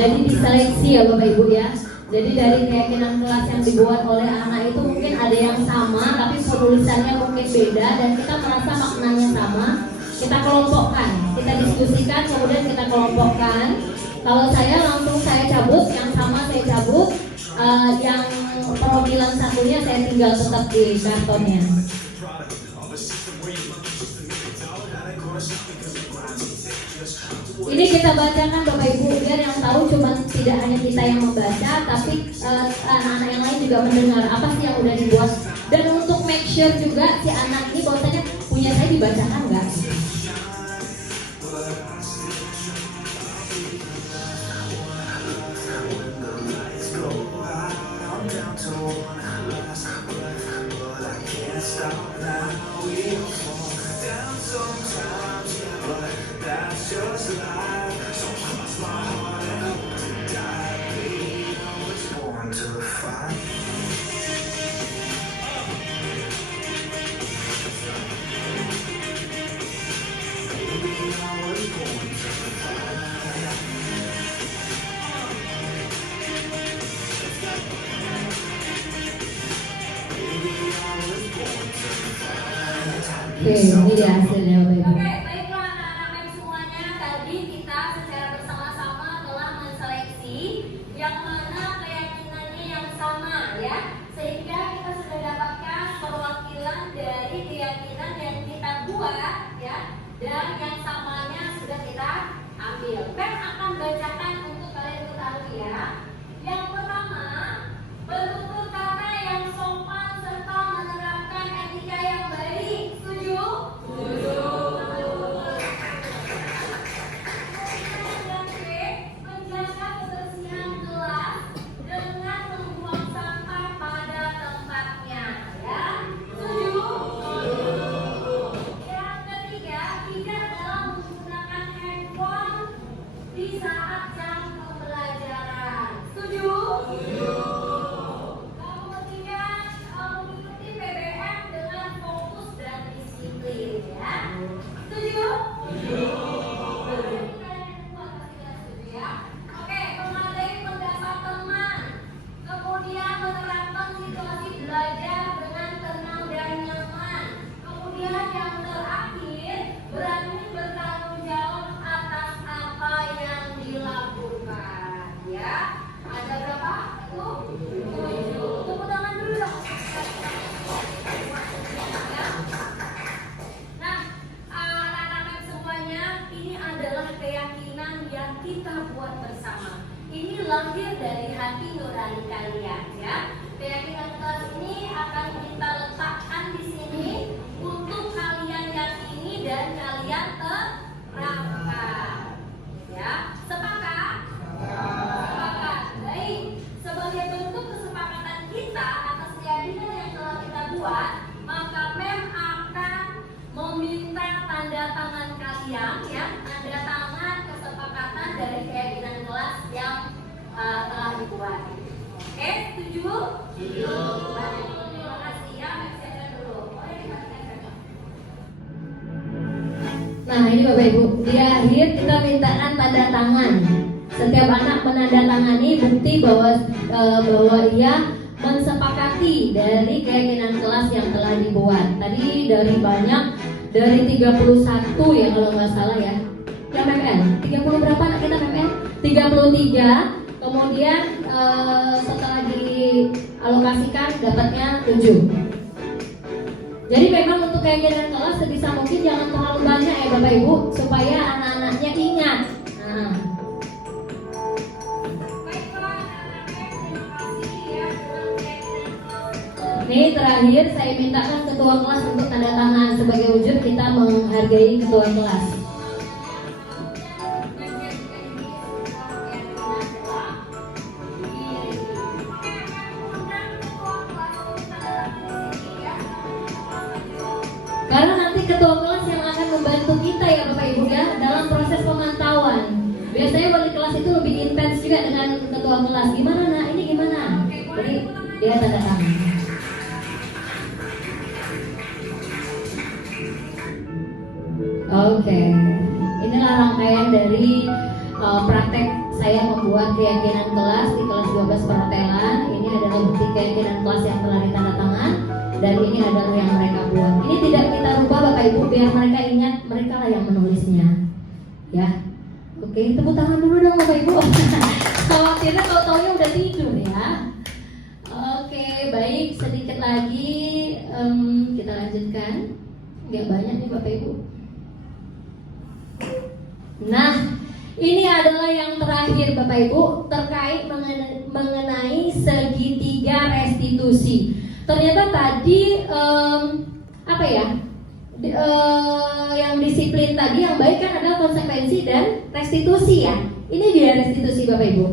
Jadi diseleksi ya Bapak Ibu ya. Jadi dari keyakinan kelas yang dibuat oleh anak itu mungkin ada yang sama, tapi penulisannya mungkin beda dan kita merasa maknanya sama. Kita kelompokkan, kita diskusikan, kemudian kita kelompokkan. Kalau saya langsung saya cabut, yang sama saya cabut, yang perwakilan satunya saya tinggal tetap di kartonnya. Ini kita bacakan Bapak Ibu, biar yang tahu cuma tidak hanya kita yang membaca, tapi anak-anak yang lain juga mendengar apa sih yang udah dibuat. Dan untuk make sure juga si anak ini bahwasanya punya saya dibacakan nggak? Oke, ini dia hasilnya Bapak Ibu. Oke, baiklah anak-anak MEM semuanya. Tadi kita secara bersama-sama telah menseleksi yang mana keyakinannya yang sama ya. Sehingga kita sudah dapatkan perwakilan dari keyakinan yang kita buat ya. Dan yang samanya sudah kita ambil. Kan akan bacakan untuk kalian ketahui ya. Yang pertama, bertutur kata yang sopan serta menerapkan etika yang baik. Setuju? Setuju. Menjaga kebersihan kelas dengan membuang sampah pada tempatnya, ya. Setuju? Yang ketiga, tidak dalam menggunakan handphone di saat jam pembelajaran. Setuju? Setuju. Kemudian mengikuti PBM dengan fokus dan disiplin ya. Setuju? Setuju. Oke, memadai pendapat teman. Kemudian menerapkan situasi belajar dengan tenang dan nyaman. Kemudian yang terakhir, berani bertanggung jawab atas apa yang dilakukan ya. Ada berapa? Itu 7. Tepuk tangan dulu dong. Nah, anak-anak semuanya, ini adalah keyakinan yang kita buat bersama. Ini lahir dari hati nurani kalian ya. Keyakinan kelas ini akan kita letakkan di sini untuk kalian yakini dan kalian terapkan. Ya, sepakat? Sepakat. Baik. Sebagai bentuk kesepakatan kita atas keyakinan yang telah kita buat, maka MEM akan meminta tanda tangan kalian ya, tanda tangan kesepakatan dari keyakinan kelas yang telah dibuat. Oke, setuju? Setuju. Terima kasih ya, siapkan dulu. Nah ini Bapak Ibu, di akhir kita mintaan tanda tangan. Setiap anak menandatangani bukti bahwa ia mensepakati dari keyakinan kelas yang telah dibuat. Tadi dari banyak, dari 31 ya kalau nggak salah ya. Yang MMN, 30 berapa anak kita MMN? 33. Kemudian setelah dialokasikan dapatnya 7. Jadi memang untuk keyakinan kelas sebisa mungkin jangan terlalu banyak ya Bapak Ibu, supaya anak-anaknya ingat. Nah. Baiklah anak-anak, terima kasih ya dengan keyakinan kelas. Ini terakhir saya mintakan ketua kelas untuk tanda tangan sebagai wujud kita menghargai ketua kelas. Karena nanti ketua kelas yang akan membantu kita ya Bapak Ibu ya dalam proses pemantauan. Biasanya wali kelas itu lebih intens juga dengan ketua kelas. Gimana nak? Ini gimana? Jadi dia tanda tangan. Oke, inilah rangkaian dari praktek saya membuat keyakinan kelas di kelas 12 perhotelan. Ini adalah bukti keyakinan kelas yang telah ditandatangan, dan ini adalah yang mereka buat. Ini tidak kita rubah Bapak Ibu, biar mereka ingat mereka lah yang menulisnya. Ya, oke, tepuk tangan dulu dong Bapak Ibu. Khawatirnya kalau taunya udah tidur ya. Oke, baik, sedikit lagi kita lanjutkan. Nggak banyak nih Bapak Ibu. Nah, ini adalah yang terakhir Bapak Ibu, terkait mengenai segitiga restitusi. Ternyata tadi apa ya? Yang disiplin tadi yang baik kan adalah konsekuensi dan restitusi ya. Ini dia restitusi Bapak Ibu.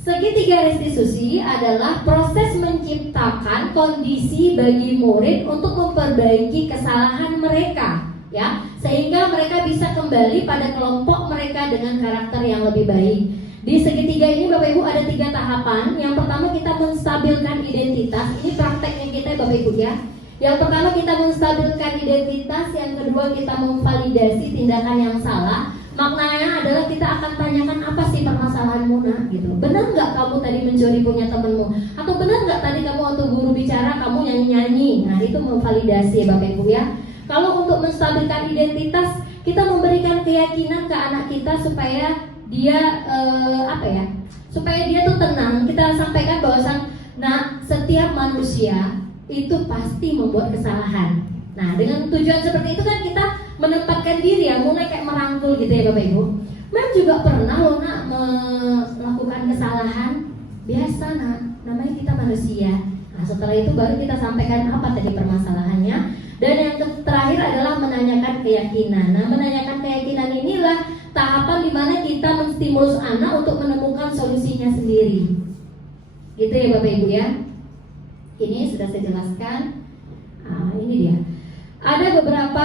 Segitiga restitusi adalah proses menciptakan kondisi bagi murid untuk memperbaiki kesalahan mereka, ya, sehingga mereka bisa kembali pada kelompok mereka dengan karakter yang lebih baik. Di segitiga ini Bapak Ibu ada 3 tahapan. Yang pertama kita menstabilkan identitas. Ini prakteknya kita Bapak Ibu ya. Yang pertama kita menstabilkan identitas, yang kedua kita memvalidasi tindakan yang salah. Maknanya adalah kita akan tanyakan apa sih permasalahanmu nak gitu. Benar nggak kamu tadi mencuri punya temenmu? Atau benar nggak tadi kamu waktu guru bicara kamu nyanyi-nyanyi? Nah itu memvalidasi ya Bapak Ibu ya. Kalau untuk menstabilkan identitas, kita memberikan keyakinan ke anak kita supaya dia supaya dia tuh tenang. Kita sampaikan bahwasan, nah setiap manusia itu pasti membuat kesalahan. Nah dengan tujuan seperti itu kan kita menempatkan diri ya, mulai kayak merangkul gitu ya Bapak Ibu. Mem juga pernah loh nak melakukan kesalahan. Biasa nak, namanya kita manusia. Nah setelah itu baru kita sampaikan apa tadi permasalahannya. Dan yang terakhir adalah menanyakan keyakinan. Nah menanyakan keyakinan inilah tahapan dimana kita menstimulus anak untuk menemukan solusinya sendiri. Gitu ya Bapak Ibu ya. Ini sudah saya jelaskan. Nah, ini dia. Ada beberapa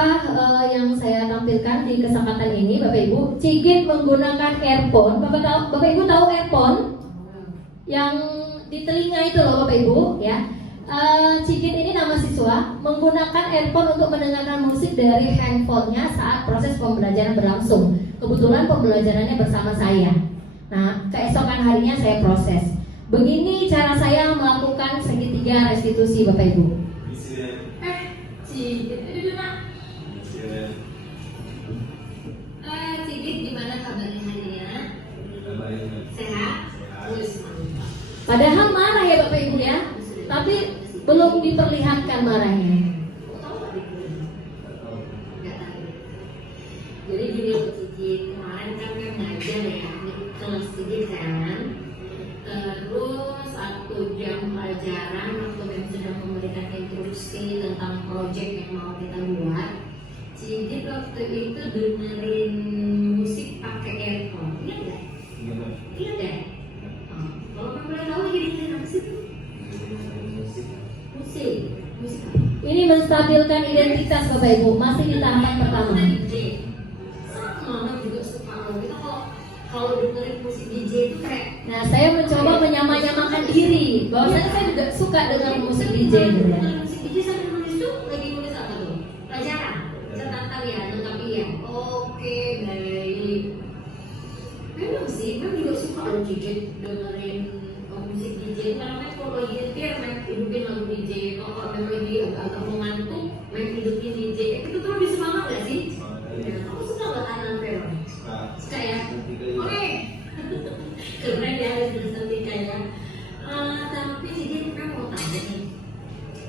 yang saya tampilkan di kesempatan ini Bapak Ibu. Cigit menggunakan earphone. Bapak Ibu tahu earphone? Yang di telinga itu loh Bapak Ibu ya. Cigit ini nama siswa menggunakan earphone untuk mendengarkan musik dari handphonenya saat proses pembelajaran berlangsung. Kebetulan pembelajarannya bersama saya. Nah, keesokan harinya saya proses. Begini cara saya melakukan segitiga restitusi Bapak Ibu. Cigit, itu nak. Cigit gimana kabarnya hari ya? Sehat? Padahal marah ya Bapak Ibu ya, tapi belum diperlihatkan marahnya. Jadi gini Cigit, kemarin kan ngajar ya di kelas Cigit kan. Terus 1 jam pelajaran waktu yang sedang memberikan instruksi tentang proyek yang mau kita buat, Cigit waktu itu dengerin musik pakai earphone. Iya nggak? Iya deh. Kalau kamu boleh tahu lagi dengerin apa sih? Musik. Ini menstabilkan identitas Bapak Ibu. Masih di tahapan pertama. Sama juga suka kita kalau dengerin musik DJ itu kayak. Nah, saya mencoba menyamakan diri. Bahwasanya saya juga suka dengan musik DJ gitu ya. Musik DJ sambil nulis tuh lagi nulis apa tuh? Pelajaran, catatan ya, tetapi ya. Oke, baik. Memang sih, memang juga suka loh DJ dengerin musik DJ. Karena kalau lagi nyetir, main hidupin lagu DJ. Kalau memang lagi agak mengantuk, main hidupin DJ. Itu tuh lebih semangat gak sih? Kamu suka gak Anan Vero? Suka ya? Oke. Keren ya, harus bersetika ya. Tapi jadi kita mau tanya nih,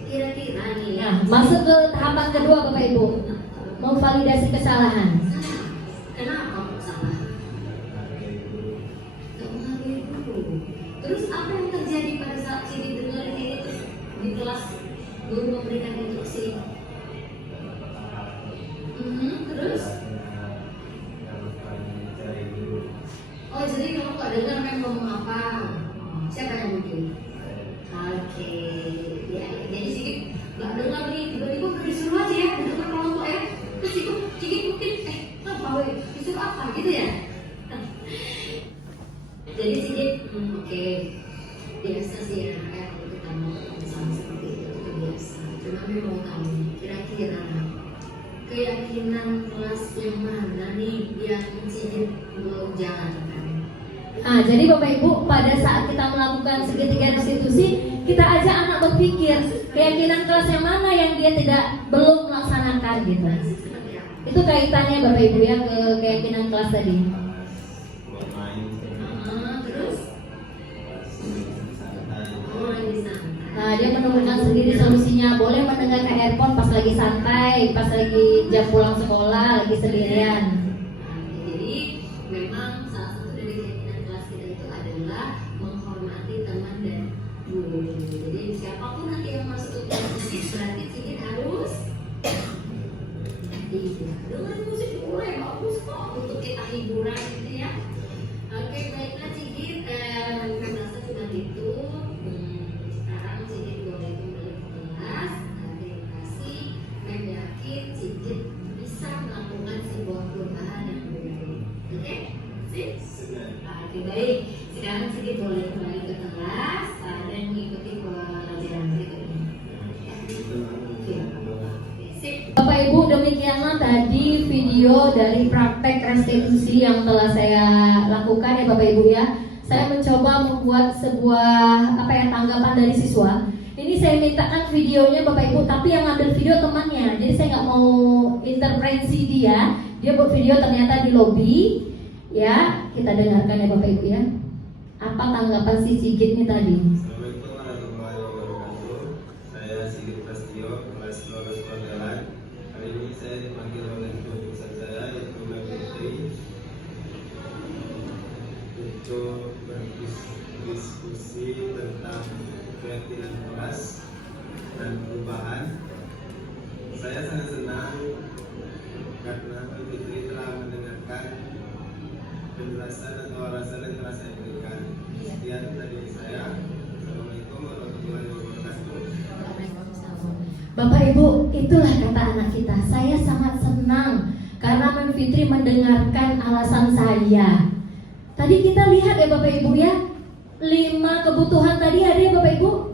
kira-kira nih ya, masuk ke tahapan kedua Bapak Ibu, memvalidasi kesalahan. Kenapa kok salah? Gak menghargai dulu. Terus apa yang terjadi pada saat Cigit dengerin ini terus di kelas guru memberikan instruksi? Terus? Oh jadi kamu gak dengar kan ngomong apa? Siapa yang bikin? Oke, ya, jadi Cigit gak dengar nih, tiba-tiba disuruh aja ya, dengar kelompok ya. Terus Cigit mungkin, apa weh, disuruh apa gitu ya? Jadi Cigit, oke, biasa sih ya, kalau kita mau sama seperti itu biasa. Cuma mau tahu nih, kira-kira keyakinan kelas yang mana nih yang Cigit belum jalankan? Nah, jadi Bapak Ibu, pada saat kita melakukan segitiga restitusi, kita ajak anak berpikir keyakinan kelas yang mana yang dia belum melaksanakan gitu. Itu kaitannya Bapak Ibu ya ke keyakinan kelas tadi. Terus? Nah, dia menemukan sendiri solusinya. Boleh mendengarkan earphone pas lagi santai, pas lagi jam pulang sekolah, lagi sendirian. Jadi memang salah satu dari keyakinan kelas kita itu adalah menghormati teman dan guru. Jadi siapapun nanti yang masuk ke kelas ini berarti Sigit harus dengan musik yang bagus kok untuk kita hiburan gitu ya. Oke, baiklah Sigit, merasa cuma itu. Sekarang Sigit boleh kembali ke kelas. Terima kasih. Saya yakin Sigit bisa melakukan sebuah perubahan yang berbeda. Oke? Sip? Oke, baik. Sekarang Sigit boleh kembali ke kelas dan mengikuti pelajaran berikutnya. Bapak Ibu, demikianlah tadi video dari praktek restitusi yang telah saya lakukan ya Bapak Ibu ya. Saya mencoba membuat sebuah tanggapan dari siswa. Ini saya mintakan videonya Bapak Ibu, tapi yang ambil video temannya. Jadi saya nggak mau intervensi dia. Dia buat video ternyata di lobi. Ya, kita dengarkan ya Bapak Ibu ya. Apa tanggapan si Sigit ini tadi? Assalamualaikum warahmatullahi wabarakatuh. Saya Sigit Prastio, kelas 12 Jalan. Hari ini saya dipanggil oleh guru besar saya yaitu Mbak Fitri untuk berdiskusi tentang keyakinan kelas dan perubahan. Saya sangat senang karena Mbak Fitri telah mendengarkan penjelasan atau alasan yang telah saya berikan. Sekian dari saya. Assalamualaikum warahmatullahi wabarakatuh. Bapak Ibu, itulah kata anak kita. Saya sangat senang karena Mbak Fitri mendengarkan alasan saya. Tadi kita lihat ya Bapak Ibu ya, 5 kebutuhan tadi ada ya Bapak Ibu,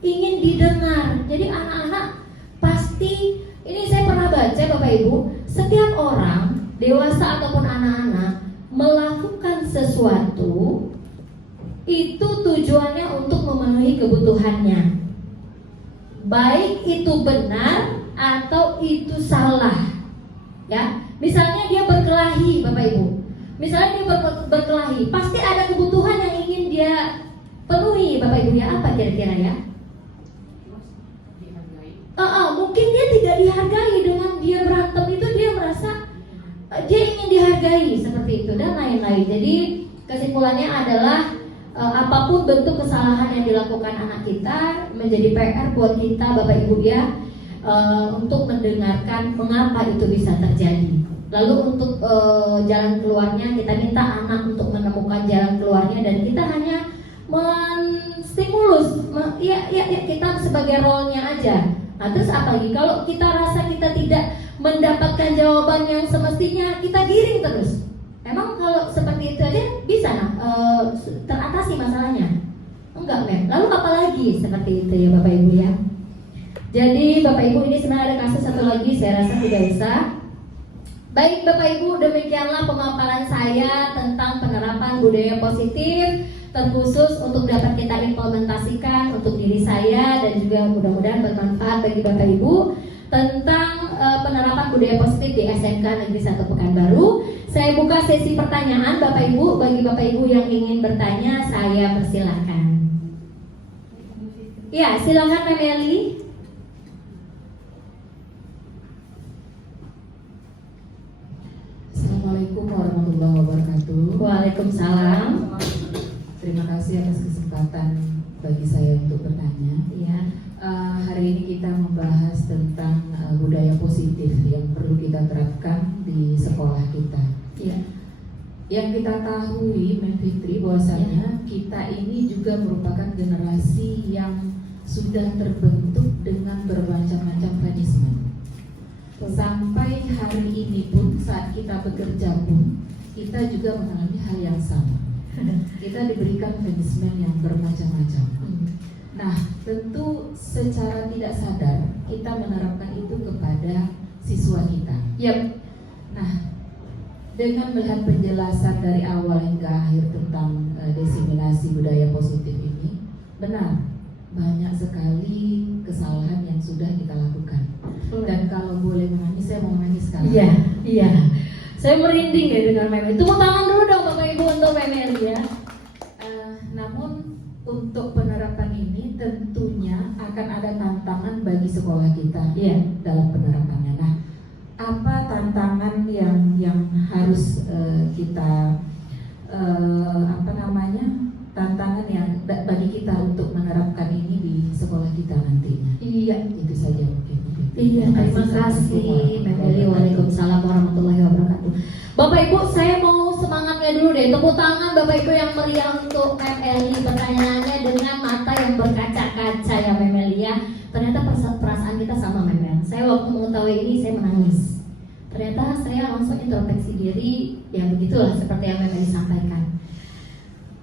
ingin didengar. Jadi anak-anak pasti, ini saya pernah baca Bapak Ibu, setiap orang, dewasa ataupun anak-anak, melakukan sesuatu itu tujuannya untuk memenuhi kebutuhannya. Baik itu benar atau itu salah. Ya, misalnya dia berkelahi Bapak Ibu. Misalnya dia berkelahi, pasti ada kebutuhan yang ingin dia penuhi Bapak Ibu ya. Apa kira-kira ya? Mungkin dia tidak dihargai dengan dia berantem itu, dia merasa dia ingin dihargai seperti itu dan lain-lain. Jadi kesimpulannya adalah apapun bentuk kesalahan yang dilakukan anak kita menjadi PR buat kita Bapak Ibu ya, untuk mendengarkan mengapa itu bisa terjadi. Lalu untuk jalan keluarnya kita minta anak untuk menemukan jalan keluarnya dan kita hanya menstimulus, kita sebagai role-nya aja. Nah terus apalagi kalau kita rasa kita tidak mendapatkan jawaban yang semestinya, kita giring terus. Emang kalau seperti itu aja bisa teratasi masalahnya? Enggak Mem. Lalu apalagi seperti itu ya Bapak Ibu ya. Jadi Bapak Ibu, ini sebenarnya ada kasus satu lagi, saya rasa tidak usah. Baik Bapak Ibu, demikianlah pemaparan saya tentang penerapan budaya positif, terkhusus untuk dapat kita implementasikan untuk diri saya dan juga mudah-mudahan bermanfaat bagi Bapak Ibu tentang penerapan budaya positif di SMK Negeri 1 Pekanbaru. Saya buka sesi pertanyaan Bapak Ibu. Bagi Bapak Ibu yang ingin bertanya, saya persilahkan. Ya, silakan Meli. Assalamualaikum warahmatullahi wabarakatuh. Waalaikumsalam. Terima kasih atas kesempatan bagi saya untuk bertanya. Ya. Hari ini kita membahas tentang budaya positif yang perlu kita terapkan di sekolah kita. Ya. Yang kita ketahui, Mbak Fitri, bahwasanya kita ini juga merupakan generasi yang sudah terbentuk dengan bermacam-macam punishment. Sampai hari ini pun saat kita bekerja pun kita juga mengalami hal yang sama. Kita diberikan punishment yang bermacam-macam. Nah, tentu secara tidak sadar kita menerapkan itu kepada siswa kita. Yep. Nah, Dengan melihat penjelasan dari awal hingga akhir tentang diseminasi budaya positif ini, benar banyak sekali kesalahan yang sudah kita lakukan. Dan kalau boleh menangis, saya mau menangis sekarang. Iya, iya. Saya merinding ya dengan Mem Eli. Tepuk tangan dulu dong Bapak Ibu untuk Mem Eli ya. Namun untuk penerapan ini tentunya akan ada tantangan bagi sekolah kita dalam penerapannya. Nah, apa tantangan yang harus kita tantangan yang bagi kita untuk menerapkan ini di sekolah kita nantinya? Iya, itu saja mungkin. Iya, terima kasih Mem Eli. Waalaikumsalam warahmatullahi wabarakatuh. Bapak Ibu, saya mau semangatnya dulu deh. Tepuk tangan Bapak Ibu yang meriah untuk Mem Eli. Pertanyaannya dengan mata yang berkaca-kaca ya Mem Eli ya. Ternyata perasaan kita sama Mem Eli. Saya waktu mengetahui ini saya menangis. Ternyata saya langsung introspeksi diri. Ya begitulah seperti yang Mem Eli sampaikan.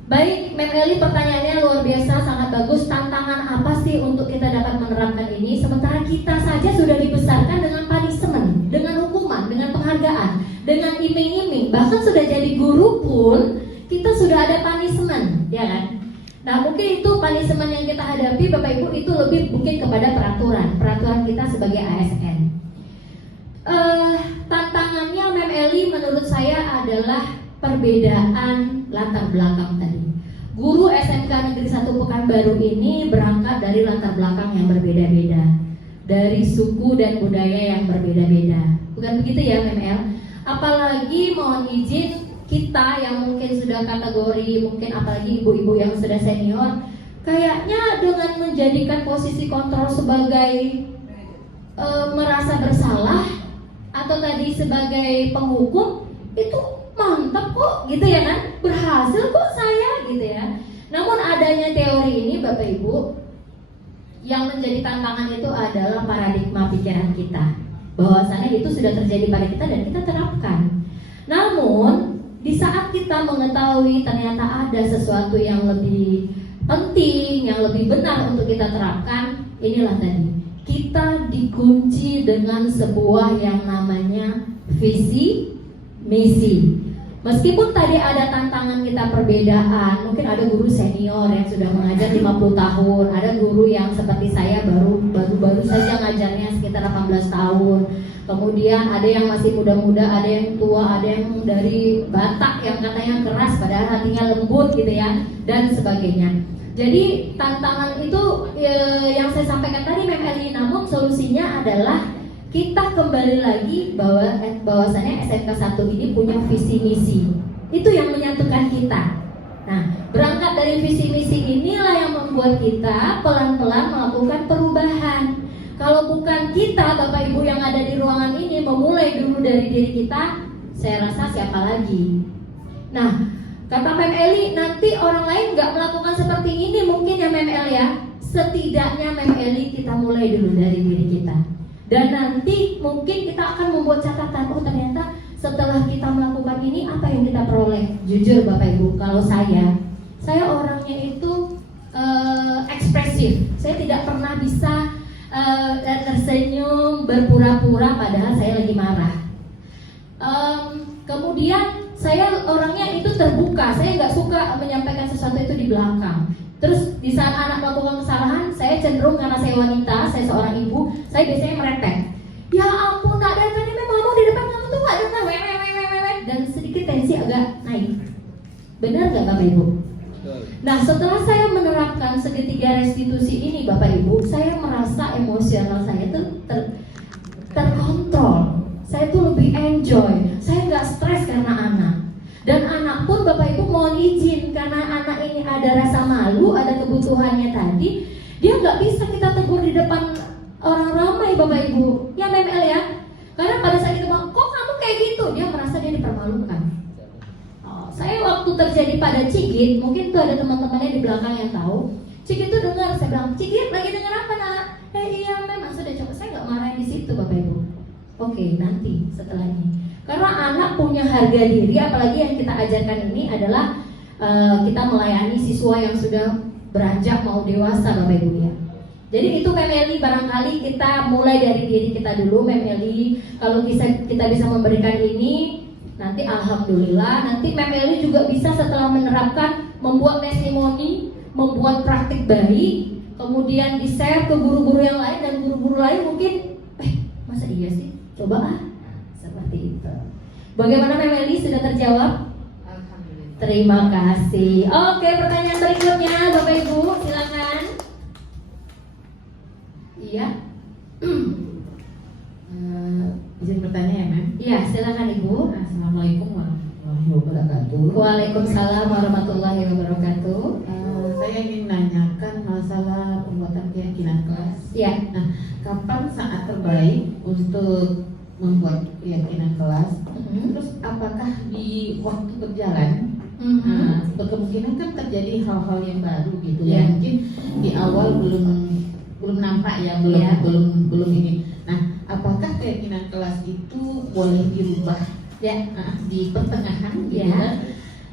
Baik, Mem Eli, pertanyaannya luar biasa, sangat bagus. Tantangan apa sih untuk kita dapat menerapkan ini? Sementara kita saja sudah dibesarkan dengan punishment, dengan hukuman, dengan penghargaan, dengan iming-iming. Bahkan sudah jadi guru pun kita sudah ada punishment, ya kan? Nah, mungkin itu punishment yang kita hadapi, Bapak Ibu, itu lebih mungkin kepada peraturan kita sebagai ASN. Tantangannya Mem Eli menurut saya adalah perbedaan latar belakang tadi. Guru SMK Negeri 1 Pekanbaru ini berangkat dari latar belakang yang berbeda-beda, dari suku dan budaya yang berbeda-beda. Bukan begitu ya Mem El? Apalagi mohon izin kita yang mungkin sudah kategori, mungkin apalagi ibu-ibu yang sudah senior, kayaknya dengan menjadikan posisi kontrol sebagai merasa bersalah atau tadi sebagai penghukum itu mantap kok gitu ya kan, berhasil kok saya gitu ya. Namun adanya teori ini Bapak Ibu, yang menjadi tantangan itu adalah paradigma pikiran kita, bahwasannya itu sudah terjadi pada kita dan kita terapkan. Namun di saat kita mengetahui ternyata ada sesuatu yang lebih penting, yang lebih benar untuk kita terapkan, inilah tadi kita dikunci dengan sebuah yang namanya visi misi. Meskipun tadi ada tantangan kita perbedaan, mungkin ada guru senior yang sudah mengajar 50 tahun, ada guru yang seperti saya baru saja ngajarnya sekitar 18 tahun. Kemudian ada yang masih muda-muda, ada yang tua, ada yang dari Batak yang katanya keras padahal hatinya lembut gitu ya, dan sebagainya. Jadi tantangan itu yang saya sampaikan tadi Mem Eli, namun solusinya adalah kita kembali lagi bahwasannya SMK 1 ini punya visi misi. Itu yang menyatukan kita. Nah, berangkat dari visi misi inilah yang membuat kita pelan-pelan melakukan perubahan. Kalau bukan kita, Bapak Ibu yang ada di ruangan ini, memulai dulu dari diri kita, saya rasa siapa lagi? Nah, kata Mem Eli, nanti orang lain nggak melakukan seperti ini mungkin ya Mem Eli ya. Setidaknya Mem Eli kita mulai dulu dari diri kita. Dan nanti mungkin kita akan membuat catatan, oh ternyata setelah kita melakukan ini apa yang kita peroleh. Jujur Bapak Ibu, kalau saya orangnya itu ekspresif. Saya tidak pernah bisa tersenyum, berpura-pura padahal saya lagi marah. Kemudian saya orangnya itu terbuka. Saya nggak suka menyampaikan sesuatu itu di belakang. Terus di saat anak melakukan kesalahan, saya cenderung karena saya wanita, saya seorang ibu, saya biasanya merepek. Ya ampun, tak ada tadi memang mau di depan kamu tuh nggak dengar, dan sedikit tensi agak naik. Benar nggak Bapak Ibu? Nah, setelah saya menerapkan segitiga restitusi ini Bapak Ibu, saya merasa emosional saya tuh terkontrol. Saya tuh lebih enjoy. Saya nggak stres karena anak. Dan anak pun Bapak Ibu mohon izin, karena anak ini ada rasa malu, ada kebutuhannya tadi, dia nggak bisa kita tegur di depan orang ramai Bapak Ibu. Ya Mem El ya. Karena pada saat itu kok kamu kayak gitu, dia merasa dia dipermalukan. Saya waktu terjadi pada Cigit, mungkin tuh ada teman-temannya di belakang yang tahu. Cigit tuh dengar, saya bilang, Cigit lagi dengar apa nak? Iya memang sudah coba, saya nggak marahin di situ Bapak Ibu. Oke, nanti setelah ini. Karena anak punya harga diri, apalagi yang kita ajarkan ini adalah kita melayani siswa yang sudah beranjak mau dewasa Bapak Ibu ya. Jadi itu Mem Eli, barangkali kita mulai dari diri kita dulu Mem Eli. Kalau kita bisa memberikan ini, nanti alhamdulillah nanti Mem Eli juga bisa setelah menerapkan membuat testimoni, membuat praktik baik, kemudian di-share ke guru-guru yang lain, dan guru-guru lain mungkin masa iya sih, coba seperti itu. Bagaimana Mem Eli, sudah terjawab? Alhamdulillah. Terima kasih. Oke, pertanyaan berikutnya Bapak Ibu, silakan. Iya. Izin bertanya ya, Mem? Iya, silakan Ibu. Assalamualaikum warahmatullahi wabarakatuh. Waalaikumsalam warahmatullahi wabarakatuh. Saya ingin nanyakan masalah pembuatan keyakinan kelas. Ya. Nah, kapan saat terbaik untuk membuat keyakinan kelas? Terus apakah di waktu berjalan? Berkemungkinan kan terjadi hal-hal yang baru gitu ya. Mungkin di awal belum nampak ya, belum ini. Nah, apakah keyakinan kelas itu boleh dirubah ya di pertengahan gitu ya,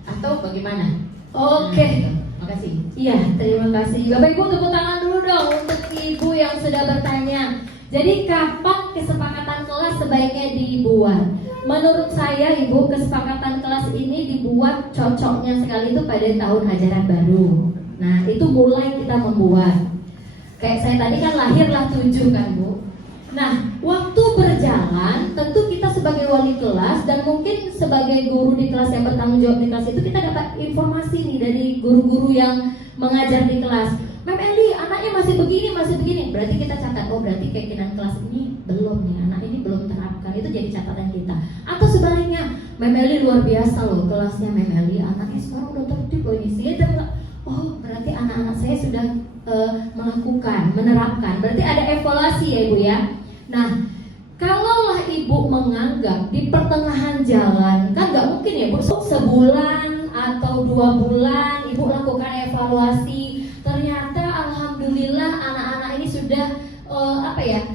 atau bagaimana? Oke. Makasih. Iya, terima kasih. Bapak Ibu tepuk tangan dulu dong untuk Ibu yang sudah bertanya. Jadi kapan kesepakatan kelas sebaiknya dibuat? Menurut saya Ibu, kesepakatan kelas ini dibuat cocoknya sekali itu pada tahun ajaran baru. Nah, itu mulai kita membuat. Kayak saya tadi kan lahirlah 7 kan Bu. Nah, waktu berjalan tentu kita sebagai wali kelas dan mungkin sebagai guru di kelas yang bertanggung jawab di kelas itu, kita dapat informasi nih dari guru-guru yang mengajar di kelas. Mem Eli, anaknya masih begini. Berarti kita catat, oh berarti keyakinan kelas ini belum nih, anak ini belum terapkan. Itu jadi catatan kita. Atau sebaliknya, Mem Eli luar biasa loh kelasnya Mem Eli, anaknya sekarang udah tertib loh ini. Oh berarti anak-anak saya sudah menerapkan. Berarti ada evaluasi ya Ibu ya. Nah, kalaulah Ibu menganggap di pertengahan jalan, kan nggak mungkin ya Bu, sebulan atau 2 bulan Ibu lakukan evaluasi, ternyata alhamdulillah anak-anak ini sudah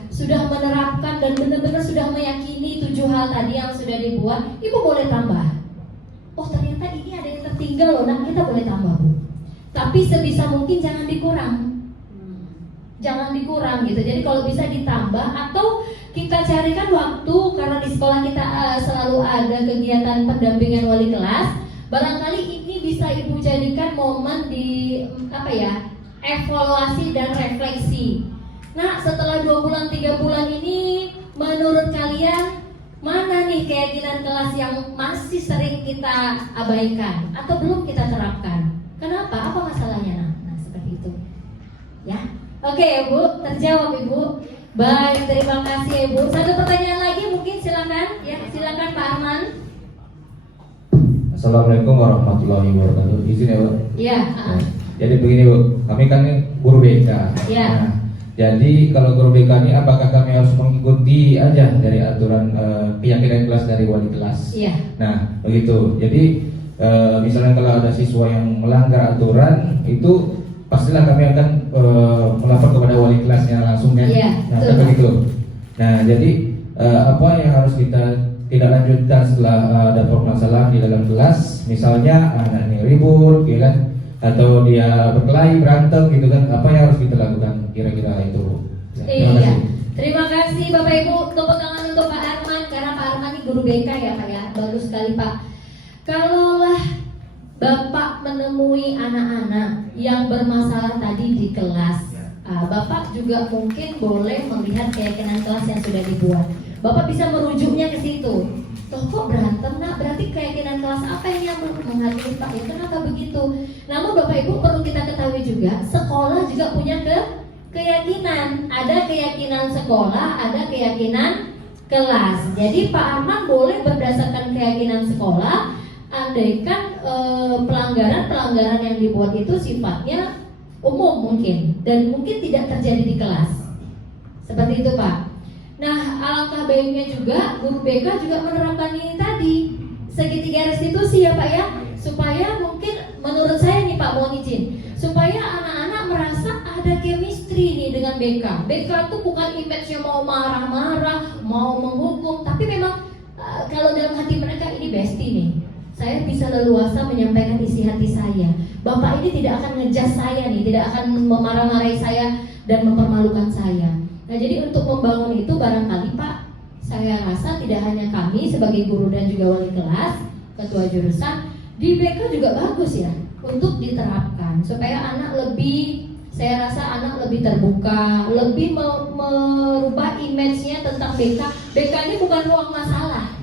sudah menerapkan dan benar-benar sudah meyakini 7 hal tadi yang sudah dibuat, Ibu boleh tambah. Oh ternyata ini ada yang tertinggal loh, nah kita boleh tambah Bu. Tapi sebisa mungkin jangan dikurang gitu. Jadi kalau bisa ditambah, atau kita carikan waktu, karena di sekolah kita selalu ada kegiatan pendampingan wali kelas. Barangkali ini bisa Ibu jadikan momen di evaluasi dan refleksi. Nah, setelah 2 bulan 3 bulan ini, menurut kalian mana nih keyakinan kelas yang masih sering kita abaikan atau belum kita terapkan? Kenapa? Apa masalahnya? Nah seperti itu. Ya. Oke ya Bu, terjawab Ibu. Baik, terima kasih ya Bu. Satu pertanyaan lagi mungkin, silakan. Ya, silakan Pak Arman. Assalamualaikum warahmatullahi wabarakatuh. Izin ya Bu. Iya. Jadi begini Bu, kami kan guru BK. Iya. Nah, jadi kalau guru BK ini apakah kami harus mengikuti aja dari aturan keyakinan kelas dari wali kelas? Iya. Nah, begitu. Jadi misalnya kalau ada siswa yang melanggar aturan, itu pastilah kami akan melapor kepada wali kelasnya langsung ya. Iya, Nah, betul. begitu. Nah, jadi apa yang harus kita tidak lanjutkan setelah ada permasalahan di dalam kelas, misalnya anak ini ribut, ya kan, atau dia berkelahi, berantem gitu kan, apa yang harus kita lakukan kira-kira itu? Ya, terima Iya. kasih. Terima kasih Bapak Ibu. Tepuk tangan untuk Pak Arman, karena Pak Arman ini guru BK ya Pak ya. Bagus sekali Pak. Kalaulah Bapak menemui anak-anak yang bermasalah tadi di kelas, Bapak juga mungkin boleh melihat keyakinan kelas yang sudah dibuat. Bapak bisa merujuknya ke situ. Loh kok berantem nak? Berarti keyakinan kelas apa yang menghakimi Pak? Ya kenapa begitu? Namun Bapak Ibu perlu kita ketahui juga, sekolah juga punya keyakinan. Ada keyakinan sekolah, ada keyakinan kelas. Jadi Pak Arman boleh berdasarkan keyakinan sekolah, andaikan pelanggaran yang dibuat itu sifatnya umum mungkin, dan mungkin tidak terjadi di kelas. Seperti itu Pak. Nah, alangkah baiknya juga guru BK juga menerapkan ini tadi, segitiga restitusi ya Pak ya, supaya mungkin menurut saya nih Pak, mohon izin, supaya anak-anak merasa ada chemistry nih dengan BK. BK itu bukan image-nya mau marah-marah, mau menghukum, tapi memang kalau dalam hati mereka ini bestie nih. Saya bisa leluasa menyampaikan isi hati saya. Bapak ini tidak akan ngejas saya nih, tidak akan memarah-marahi saya dan mempermalukan saya. Nah, jadi untuk membangun itu barangkali Pak, saya rasa tidak hanya kami sebagai guru dan juga wali kelas, ketua jurusan, di BK juga bagus ya untuk diterapkan supaya anak lebih, saya rasa anak lebih terbuka, lebih merubah image-nya tentang BK. BK ini bukan ruang masalah.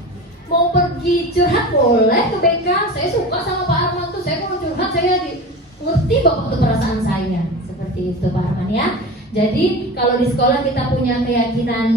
Mau pergi curhat boleh ke BK. Saya suka sama Pak Arman tuh, saya mau curhat, saya ngerti Bapak tuh perasaan saya. Seperti itu Pak Arman ya. Jadi kalau di sekolah kita punya keyakinan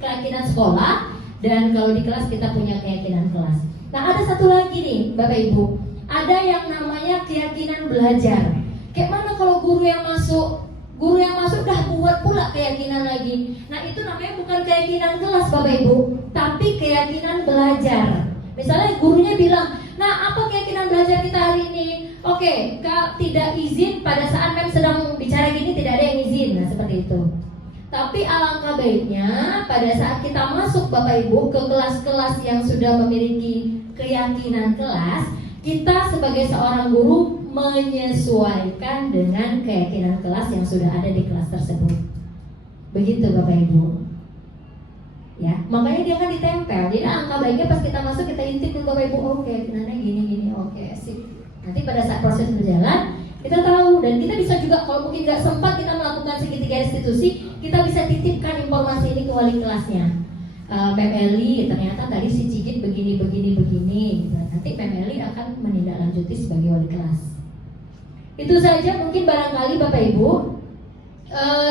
keyakinan sekolah, dan kalau di kelas kita punya keyakinan kelas. Nah ada satu lagi nih Bapak Ibu, ada yang namanya keyakinan belajar. Kayak mana kalau guru yang masuk udah buat pula keyakinan lagi. Nah itu namanya bukan keyakinan kelas Bapak Ibu, tapi keyakinan belajar. Misalnya gurunya bilang, nah apa keyakinan belajar kita hari ini? Oke, tidak izin pada saat mem sedang bicara gini, tidak ada yang izin. Nah seperti itu. Tapi alangkah baiknya pada saat kita masuk Bapak Ibu ke kelas-kelas yang sudah memiliki keyakinan kelas, kita sebagai seorang guru menyesuaikan dengan keyakinan kelas yang sudah ada di kelas tersebut. Begitu Bapak Ibu. Ya, makanya dia akan ditempel. Jadi alangkah baiknya pas kita masuk kita intip ke Bapak Ibu, oke, keyakinannya gini, oke, sip. Nanti pada saat proses berjalan kita tahu, dan kita bisa juga kalau mungkin nggak sempat kita melakukan segitiga restitusi, kita bisa titipkan informasi ini ke wali kelasnya. Mem Eli ternyata tadi si Cicit begini. Nanti Mem Eli akan menindaklanjuti sebagai wali kelas. Itu saja mungkin barangkali Bapak Ibu.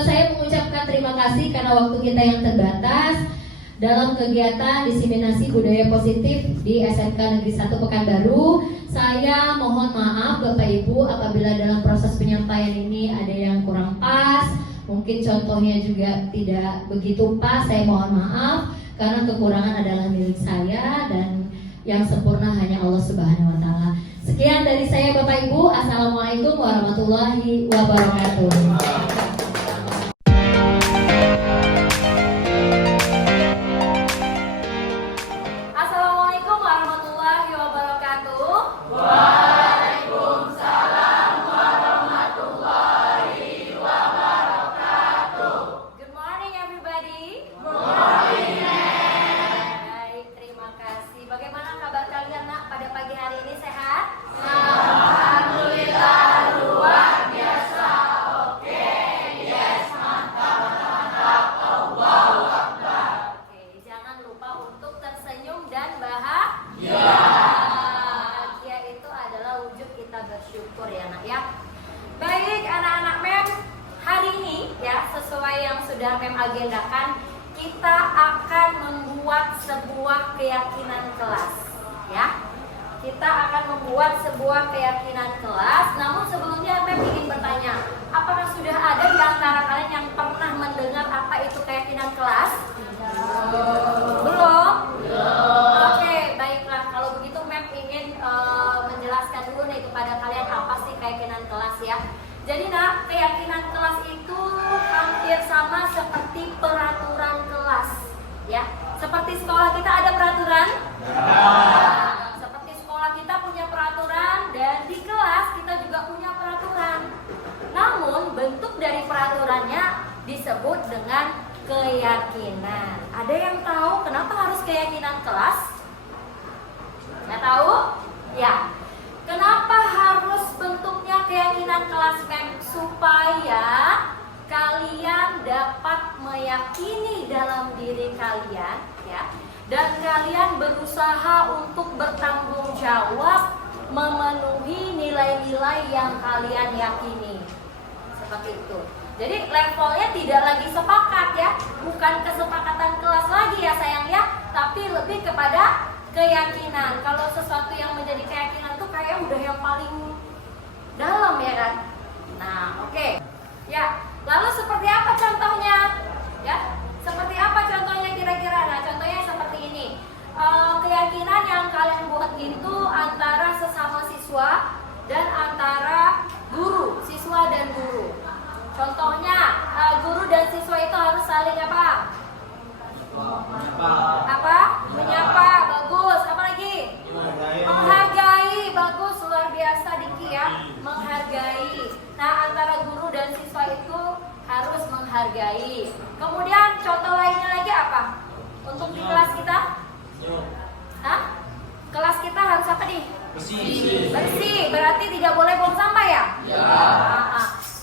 Saya mengucapkan terima kasih karena waktu kita yang terbatas dalam kegiatan diseminasi budaya positif di SMK Negeri 1 Pekanbaru. Saya mohon maaf Bapak Ibu apabila dalam proses penyampaian ini ada yang kurang pas, mungkin contohnya juga tidak begitu pas. Saya mohon maaf karena kekurangan adalah milik saya dan yang sempurna hanya Allah Subhanahu wa taala. Sekian dari saya Bapak Ibu. Assalamualaikum warahmatullahi wabarakatuh. Assalamualaikum warahmatullahi wabarakatuh. Good morning everybody. Baik, terima kasih. Bagaimana kabar kalian nak pada pagi hari ini, sehat? Alhamdulillah luar biasa. Oke, yes, mantap. Allahu Akbar. Oke, jangan lupa untuk tersenyum dan bahagia. Bahagia itu adalah wujud kita bersyukur ya nak ya. Baik anak-anak MEM, hari ini ya sesuai yang sudah MEM agendakan, kita akan membuat sebuah keyakinan kelas ya. Kita akan membuat sebuah keyakinan kelas. Namun sebelumnya MEM ingin bertanya, apakah sudah ada di antara kalian yang pernah mendengar apa itu keyakinan kelas? Belum? Oke, baiklah. Kalau begitu MEM ingin menjelaskan dulu nih kepada kalian apa sih keyakinan kelas ya. Jadi nak, keyakinan kelas itu hampir sama seperti peraturan kelas ya. Seperti sekolah kita ada peraturan? Seperti sekolah kita punya peraturan, dan di kelas kita juga punya peraturan. Namun bentuk dari peraturannya disebut dengan keyakinan. Ada yang tahu kenapa harus keyakinan kelas? Nggak tahu? Ya. Kenapa harus bentuknya keyakinan kelas MEM? Supaya kalian dapat meyakini dalam diri kalian ya, dan kalian berusaha untuk bertanggung jawab memenuhi nilai-nilai yang kalian yakini. Seperti itu. Jadi levelnya tidak lagi sepakat ya, bukan kesepakatan kelas lagi ya sayang ya, tapi lebih kepada keyakinan. Kalau sesuatu yang menjadi keyakinan tuh kayak udah yang paling dalam ya kan. Nah oke. Ya, lalu seperti apa contohnya? Ya, seperti apa contohnya kira-kira? Nah contohnya seperti ini. Keyakinan yang kalian buat itu antara sesama siswa dan antara guru, siswa dan guru. Contohnya guru dan siswa itu harus saling apa? Menyapa. Bagus. Apa lagi? Kemudian contoh lainnya lagi apa? Untuk di kelas kita? Hah? Kelas kita harus apa nih? Bersih. Berarti tidak boleh buang sampah ya?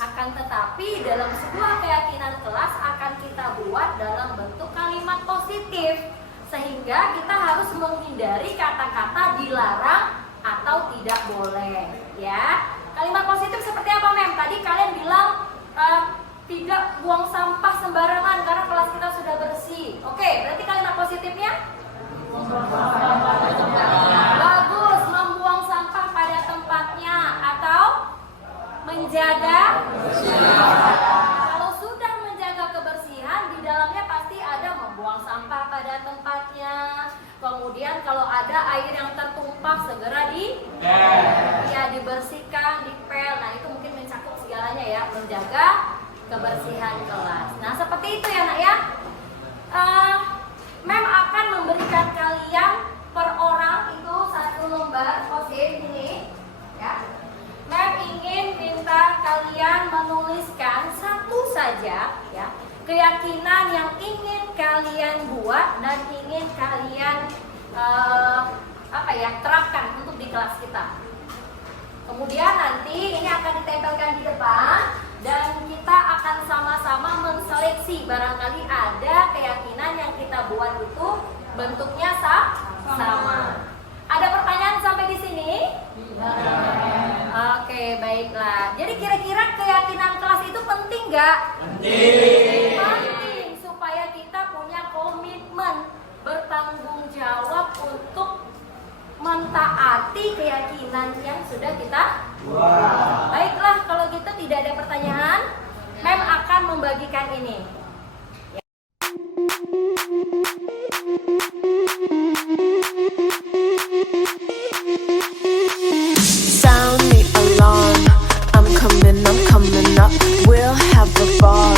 Akan tetapi dalam sebuah keyakinan kelas akan kita buat dalam bentuk kalimat positif, sehingga kita harus menghindari kata-kata dilarang atau tidak boleh, ya. Kalimat positif seperti apa, Mem? Tadi kalian bilang tidak buang sampah sembarangan karena kelas kita sudah bersih. Oke, berarti kalimat positifnya? Bagus, membuang sampah pada tempatnya atau menjaga Kalau sudah menjaga kebersihan, di dalamnya pasti ada membuang sampah pada tempatnya. Kemudian kalau ada air yang tertumpah segera dibersihkan, dipel. Nah, itu mungkin mencakup segalanya ya, menjaga kebersihan kelas. Nah, seperti itu ya, Nak ya. Mem akan memberikan kalian per orang itu 1 lembar post-it ini ya. Mem ingin minta kalian menuliskan satu saja ya, keyakinan yang ingin kalian buat dan ingin kalian terapkan untuk di kelas kita. Kemudian nanti ini akan ditempelkan di depan dan kita akan sama-sama menseleksi, barangkali ada keyakinan yang kita buat itu bentuknya sama. Ada pertanyaan sampai di sini? Oke, baiklah. Jadi kira-kira keyakinan kelas itu penting nggak? Penting supaya kita punya komitmen bertanggung jawab untuk mentaati keyakinan yang sudah kita buat. Baiklah, kalau gitu tidak ada pertanyaan, Mem akan membagikan ini. Sound the alarm, I'm coming up. We'll have a ball.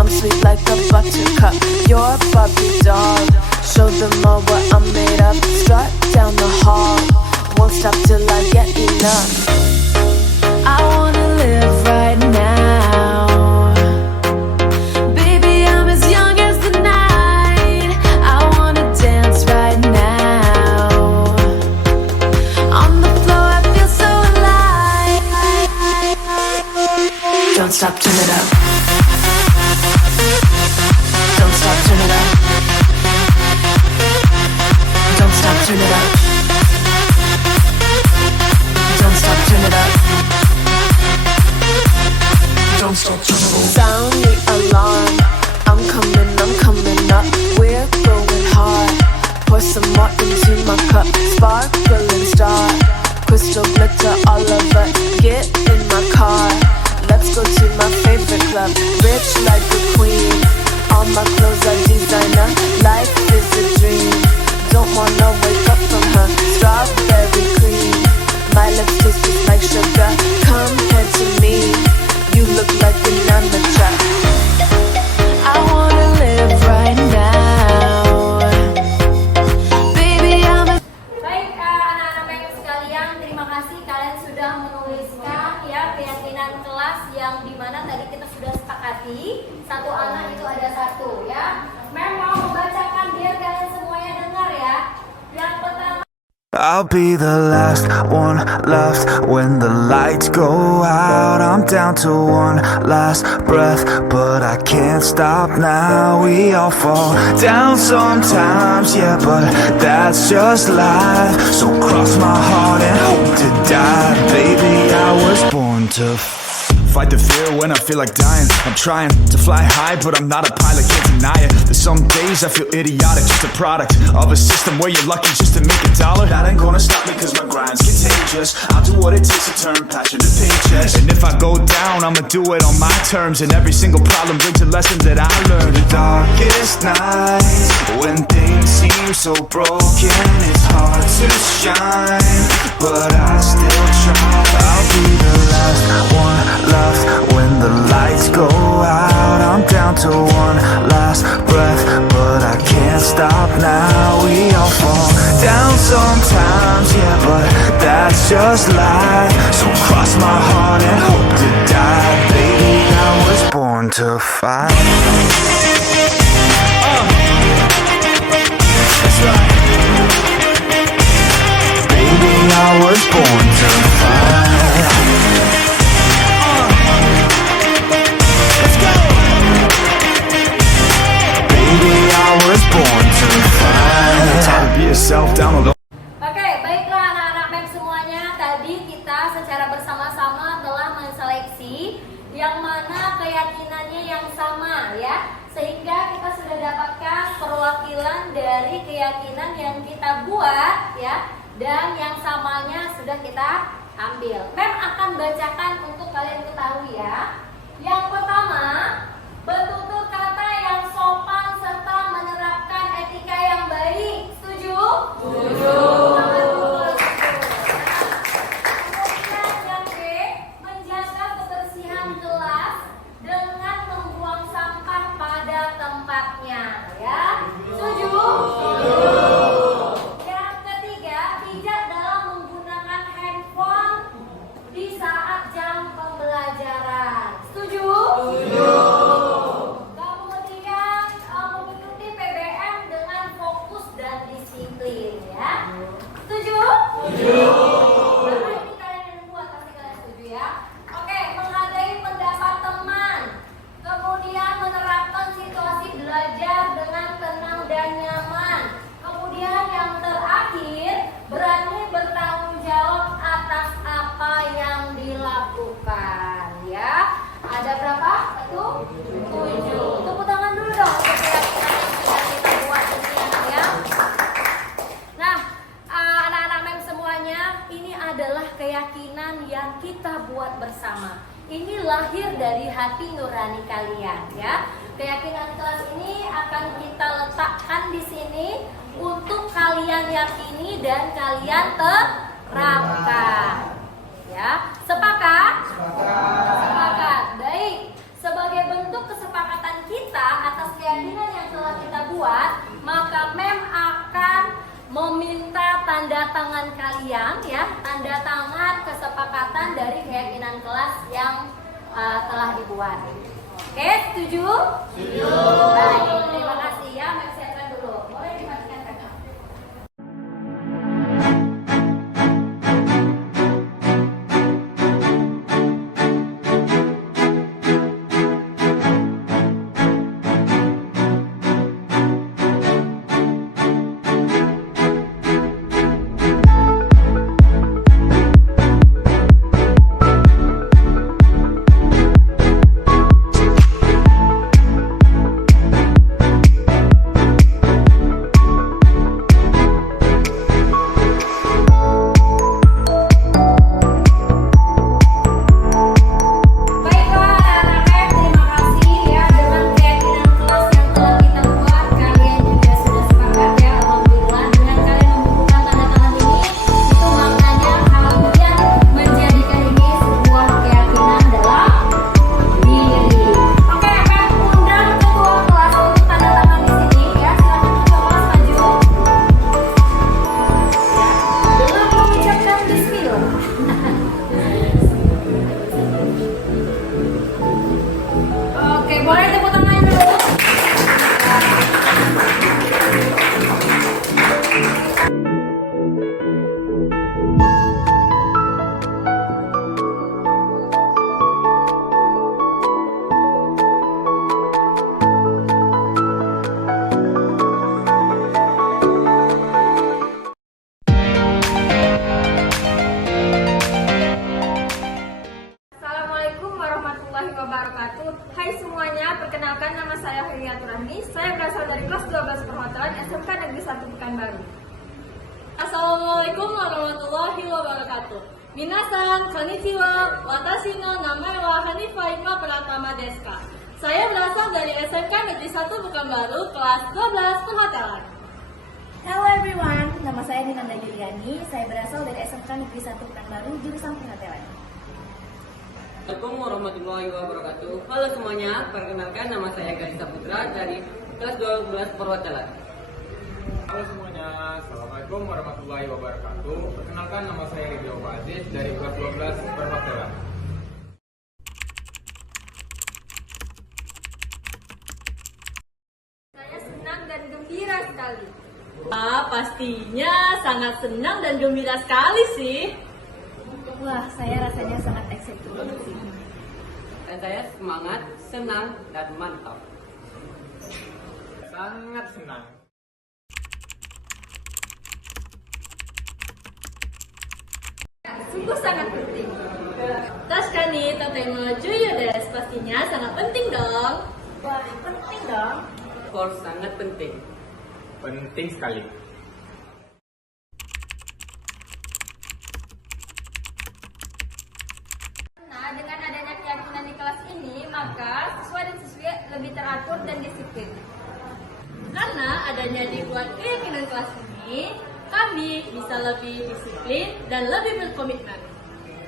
I'm sweet like a buttercup. You're Barbie doll. Show them all what I'm made of. Strut down the hall. Won't stop till I get enough. I wanna live right now. Baby, I'm as young as the night. I wanna dance right now. On the floor, I feel so alive. Don't stop, turn it up. Don't stop, turn it up. Don't stop, turn it up. Don't stop, turn it up. Don't stop, turn it up. Sound the alarm. I'm coming up. We're going hard. Pour some more into my cup. Sparkling star. Crystal glitter all over. Get in my car. Let's go to my favorite club. Rich like a queen. All my clothes are designer. Life is a dream. Don't wanna wake up from her. Strawberry cream. My lips taste just like sugar. Come head to me. You look like an amateur. I wanna live right now. Baby, I'm a... Baik, anak-anak Mem sekalian, terima kasih kalian sudah menuliskan ya keyakinan kelas yang dimana tadi kita sudah sepakati. Satu anak itu ada satu ya. Mem mau membacakan biar kalian semuanya dengar ya. Yang pertama, I'll be the last one left when the lights go out. I'm down to one last breath, but I can't stop now. We all fall down sometimes, yeah, but that's just life. So cross my heart and hope to die. Baby, I was born to fight the fear when I feel like dying. I'm trying to fly high, but I'm not a pilot, can't deny it. There's some days I feel idiotic, just a product of a system where you're lucky just to make a dollar. That ain't gonna stop me cause my grind's contagious. I'll do what it takes to turn passion to paychecks. And if I go down, I'ma do it on my terms. And every single problem brings a lesson that I learned. The darkest nights, when things seem so broken, it's hard to shine, but I still try. I'll be the last one left when the lights go out. I'm down to one last breath, but I can't stop now. We all fall down sometimes, yeah, but that's just life. So cross my heart and hope to die. Baby, I was born born to fight. That's right. Baby, I was born to fight. Let's go. Baby, I was born to fight. Time to be yourself down the Oke, baiklah anak-anak MEM semuanya. Tadi kita secara bersama-sama telah menseleksi yang mana keyakinannya yang sama ya. Sehingga kita sudah dapatkan perwakilan dari keyakinan yang kita buat ya. Dan yang samanya sudah kita ambil. MEM akan bacakan untuk kalian ketahui ya. Yang pertama, bertutur kata yang sopan serta menerapkan etika yang baik. Setuju? Setuju. Kemudian yang B, menjaga kebersihan kelas dengan membuang sampah pada tempatnya. Ya, setuju? Setuju. Yang ketiga, bijak dalam menggunakan handphone di saat jam pembelajaran. Setuju? Setuju. Kemudian mengikuti PBM dengan fokus dan disiplin ya. Setuju? Setuju. Karena ini kalian yang buat, pasti kalian setuju ya. Oke, menghargai pendapat teman. Kemudian menerapkan situasi belajar dengan tenang dan nyaman. Kemudian yang terakhir, berani bertanggung jawab atas apa yang dilakukan ya. Ada berapa? Satu? 7. Tepuk tangan dulu dong untuk keyakinan yang sudah kita buat ini ya. Nah, anak-anak MEM semuanya, ini adalah keyakinan yang kita buat bersama. Ini lahir dari hati nurani kalian ya. Keyakinan kelas ini akan kita letakkan di sini untuk kalian yakini dan kalian terapkan. Ya, sepakat? Sepakat. Baik. Sebagai bentuk kesepakatan kita atas keyakinan yang telah kita buat, maka MEM akan meminta tanda tangan kalian ya, tanda tangan kesepakatan dari keyakinan kelas yang telah dibuat. Oke, setuju? Setuju. Baik, terima kasih ya. MEM siapkan dulu. Boleh dimatikan kakak. Assalamualaikum warahmatullahi wabarakatuh. Minasan, konnichiwa. Watashi no namae wa Hanifa Ima Pratama desu ka. Saya berasal dari SMK Negeri 1 Pekanbaru, kelas 12 Perhotelan. Hello everyone, nama saya Dinanda Juliani. Saya berasal dari SMK Negeri 1 Pekanbaru, jurusan Perhotelan. Assalamualaikum warahmatullahi wabarakatuh. Halo semuanya, perkenalkan nama saya Gaisa Putra dari kelas 12 Perhotelan. Halo semuanya, Assalamualaikum warahmatullahi wabarakatuh. Perkenalkan nama saya Ridho Aziz dari kelas 12 Perhotelan. gembira sekali. Pastinya sangat senang dan gembira sekali sih. Wah, saya rasanya sangat excited banget sih. Dan saya semangat, senang, dan mantap. Sangat senang. Sungguh sangat penting. Tas kani teknologi ya des, pastinya sangat penting dong. Wah, penting dong. For sangat penting. Penting sekali. Nah, dengan adanya keyakinan di kelas ini, maka siswa dan siswi lebih teratur dan disiplin. Karena adanya dibuat keyakinan kelas ini, kami bisa lebih disiplin dan lebih berkomitmen.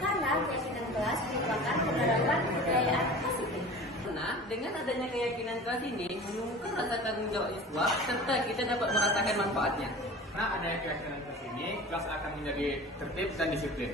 Karena keyakinan kelas merupakan penerapan kebudayaan disiplin. Nah, dengan adanya keyakinan kelas ini, menumbuhkan rasa tanggung jawab siswa, serta kita dapat merasakan manfaatnya. Nah, adanya keyakinan ke sini, kelas akan menjadi tertib dan disiplin.